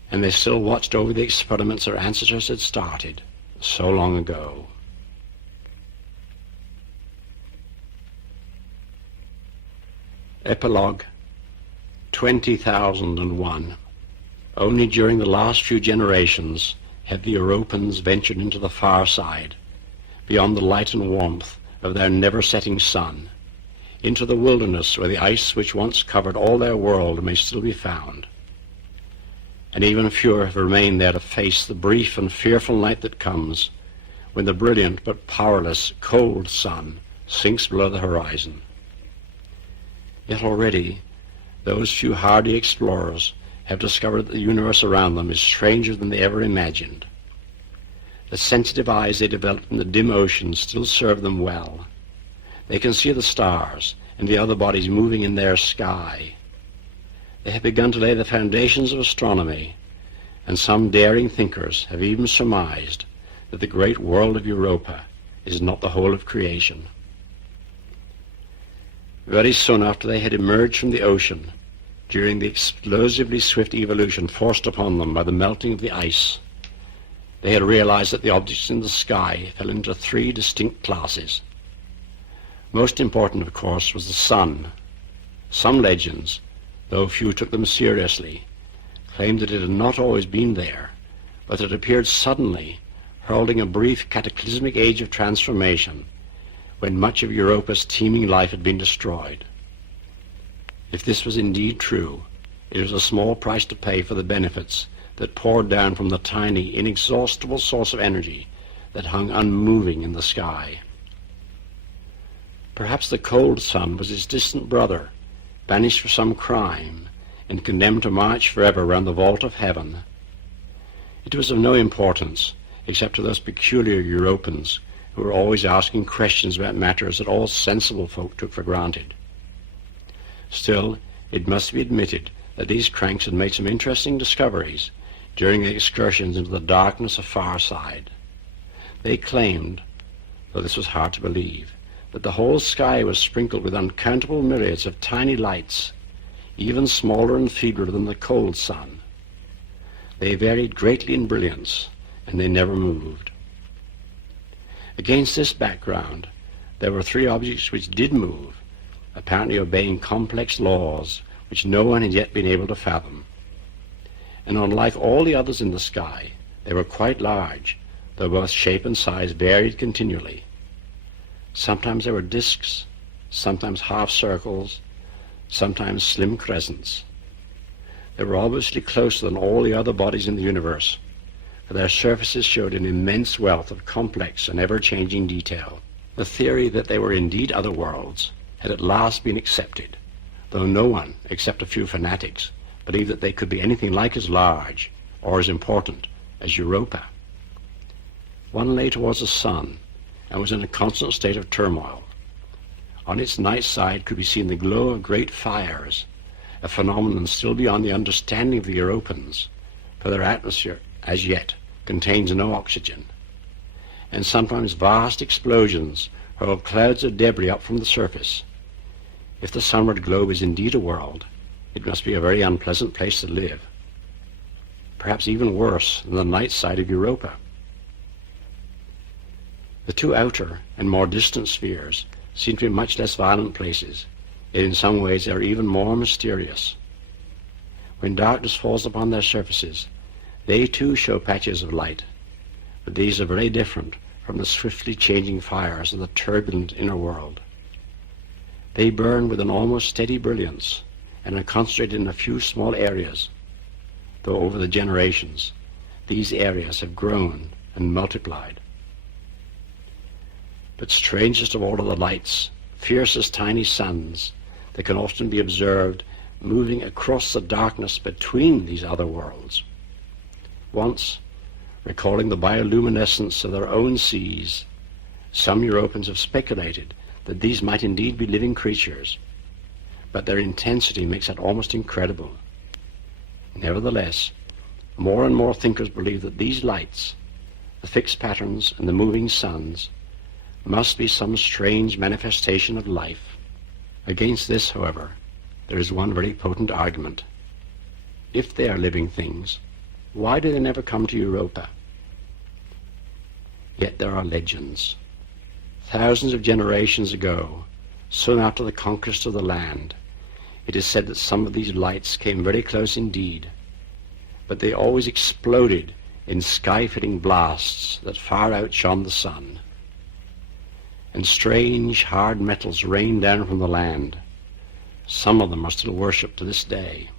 And they still watched over the experiments their ancestors had started so long ago. Epilogue 20,001. Only during the last few generations had the Europans ventured into the far side, beyond the light and warmth of their never-setting sun, into the wilderness where the ice which once covered all their world may still be found. And even fewer have remained there to face the brief and fearful night that comes, when the brilliant but powerless, cold sun sinks below the horizon. Yet already those few hardy explorers have discovered that the universe around them is stranger than they ever imagined. The sensitive eyes they developed in the dim ocean still serve them well. They can see the stars and the other bodies moving in their sky. They have begun to lay the foundations of astronomy, and some daring thinkers have even surmised that the great world of Europa is not the whole of creation. Very soon after they had emerged from the ocean, during the explosively swift evolution forced upon them by the melting of the ice, they had realized that the objects in the sky fell into three distinct classes. Most important, of course, was the sun. Some legends, though few took them seriously, claimed that it had not always been there, but that it appeared suddenly, heralding a brief cataclysmic age of transformation, when much of Europa's teeming life had been destroyed. If this was indeed true, it was a small price to pay for the benefits that poured down from the tiny, inexhaustible source of energy that hung unmoving in the sky. Perhaps the cold sun was his distant brother, banished for some crime, and condemned to march forever round the vault of heaven. It was of no importance, except to those peculiar Europans who were always asking questions about matters that all sensible folk took for granted. Still, it must be admitted that these cranks had made some interesting discoveries during the excursions into the darkness of Farside. They claimed, though this was hard to believe, that the whole sky was sprinkled with uncountable myriads of tiny lights, even smaller and feebler than the cold sun. They varied greatly in brilliance, and they never moved. Against this background, there were three objects which did move, apparently obeying complex laws which no one had yet been able to fathom. And unlike all the others in the sky, they were quite large, though both shape and size varied continually. Sometimes they were disks, sometimes half circles, sometimes slim crescents. They were obviously closer than all the other bodies in the universe, for their surfaces showed an immense wealth of complex and ever-changing detail. The theory that they were indeed other worlds had at last been accepted, though no one, except a few fanatics, believed that they could be anything like as large or as important as Europa. One lay towards the sun and was in a constant state of turmoil. On its night side could be seen the glow of great fires, a phenomenon still beyond the understanding of the Europans, for their atmosphere, as yet, contains no oxygen. And sometimes vast explosions hurled clouds of debris up from the surface. If the sunward globe is indeed a world, it must be a very unpleasant place to live, perhaps even worse than the night side of Europa. The two outer and more distant spheres seem to be much less violent places, yet in some ways they are even more mysterious. When darkness falls upon their surfaces, they too show patches of light, but these are very different from the swiftly changing fires of the turbulent inner world. They burn with an almost steady brilliance and are concentrated in a few small areas, though over the generations these areas have grown and multiplied. But strangest of all are the lights, fierce as tiny suns, that can often be observed moving across the darkness between these other worlds. Once, recalling the bioluminescence of their own seas, some Europans have speculated that these might indeed be living creatures, but their intensity makes that almost incredible. Nevertheless, More and more thinkers believe that these lights, the fixed patterns and the moving suns, must be some strange manifestation of life. Against this, however, there is one very potent argument. If they are living things, why do they never come to Europa? Yet there are legends. Thousands of generations ago, soon after the conquest of the land, it is said that some of these lights came very close indeed, but they always exploded in sky-filling blasts that far outshone the sun. And strange, hard metals rained down from the land. Some of them are still worshipped to this day.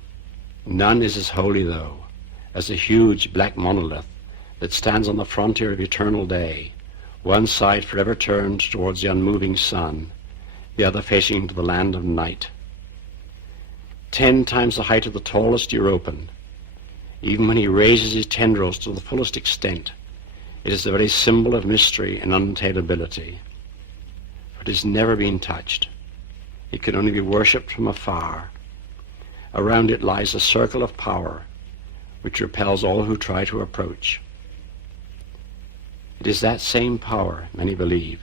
None is as holy, though, as the huge black monolith that stands on the frontier of eternal day, one side forever turned towards the unmoving sun, the other facing to the land of night. 10 times the height of the tallest European, even when he raises his tendrils to the fullest extent, it is the very symbol of mystery and unattainability. For it has never been touched. It can only be worshipped from afar. Around it lies a circle of power which repels all who try to approach. It is that same power, many believe,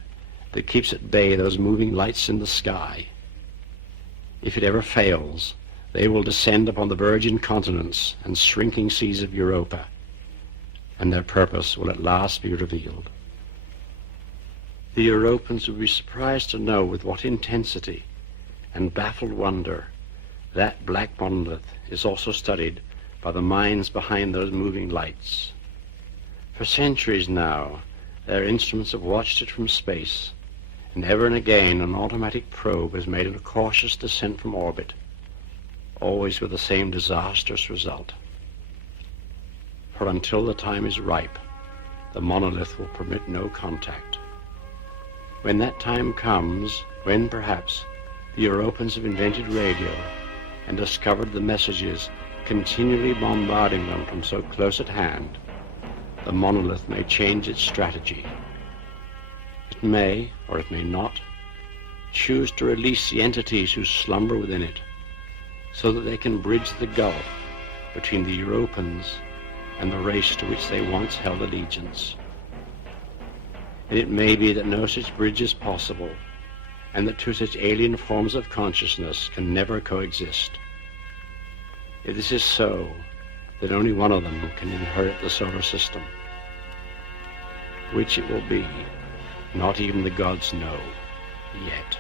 that keeps at bay those moving lights in the sky. If it ever fails, they will descend upon the virgin continents and shrinking seas of Europa, and their purpose will at last be revealed. The Europeans will be surprised to know with what intensity and baffled wonder that black monolith is also studied by the minds behind those moving lights. For centuries now, their instruments have watched it from space, and ever and again an automatic probe has made a cautious descent from orbit, always with the same disastrous result. For until the time is ripe, the monolith will permit no contact. When that time comes, when perhaps the Europeans have invented radio and discovered the messages continually bombarding them from so close at hand, the monolith may change its strategy. It may, or it may not, choose to release the entities who slumber within it, so that they can bridge the gulf between the Europeans and the race to which they once held allegiance. And it may be that no such bridge is possible, and that two such alien forms of consciousness can never coexist. If this is so, then only one of them can inherit the solar system. Which it will be, not even the gods know yet.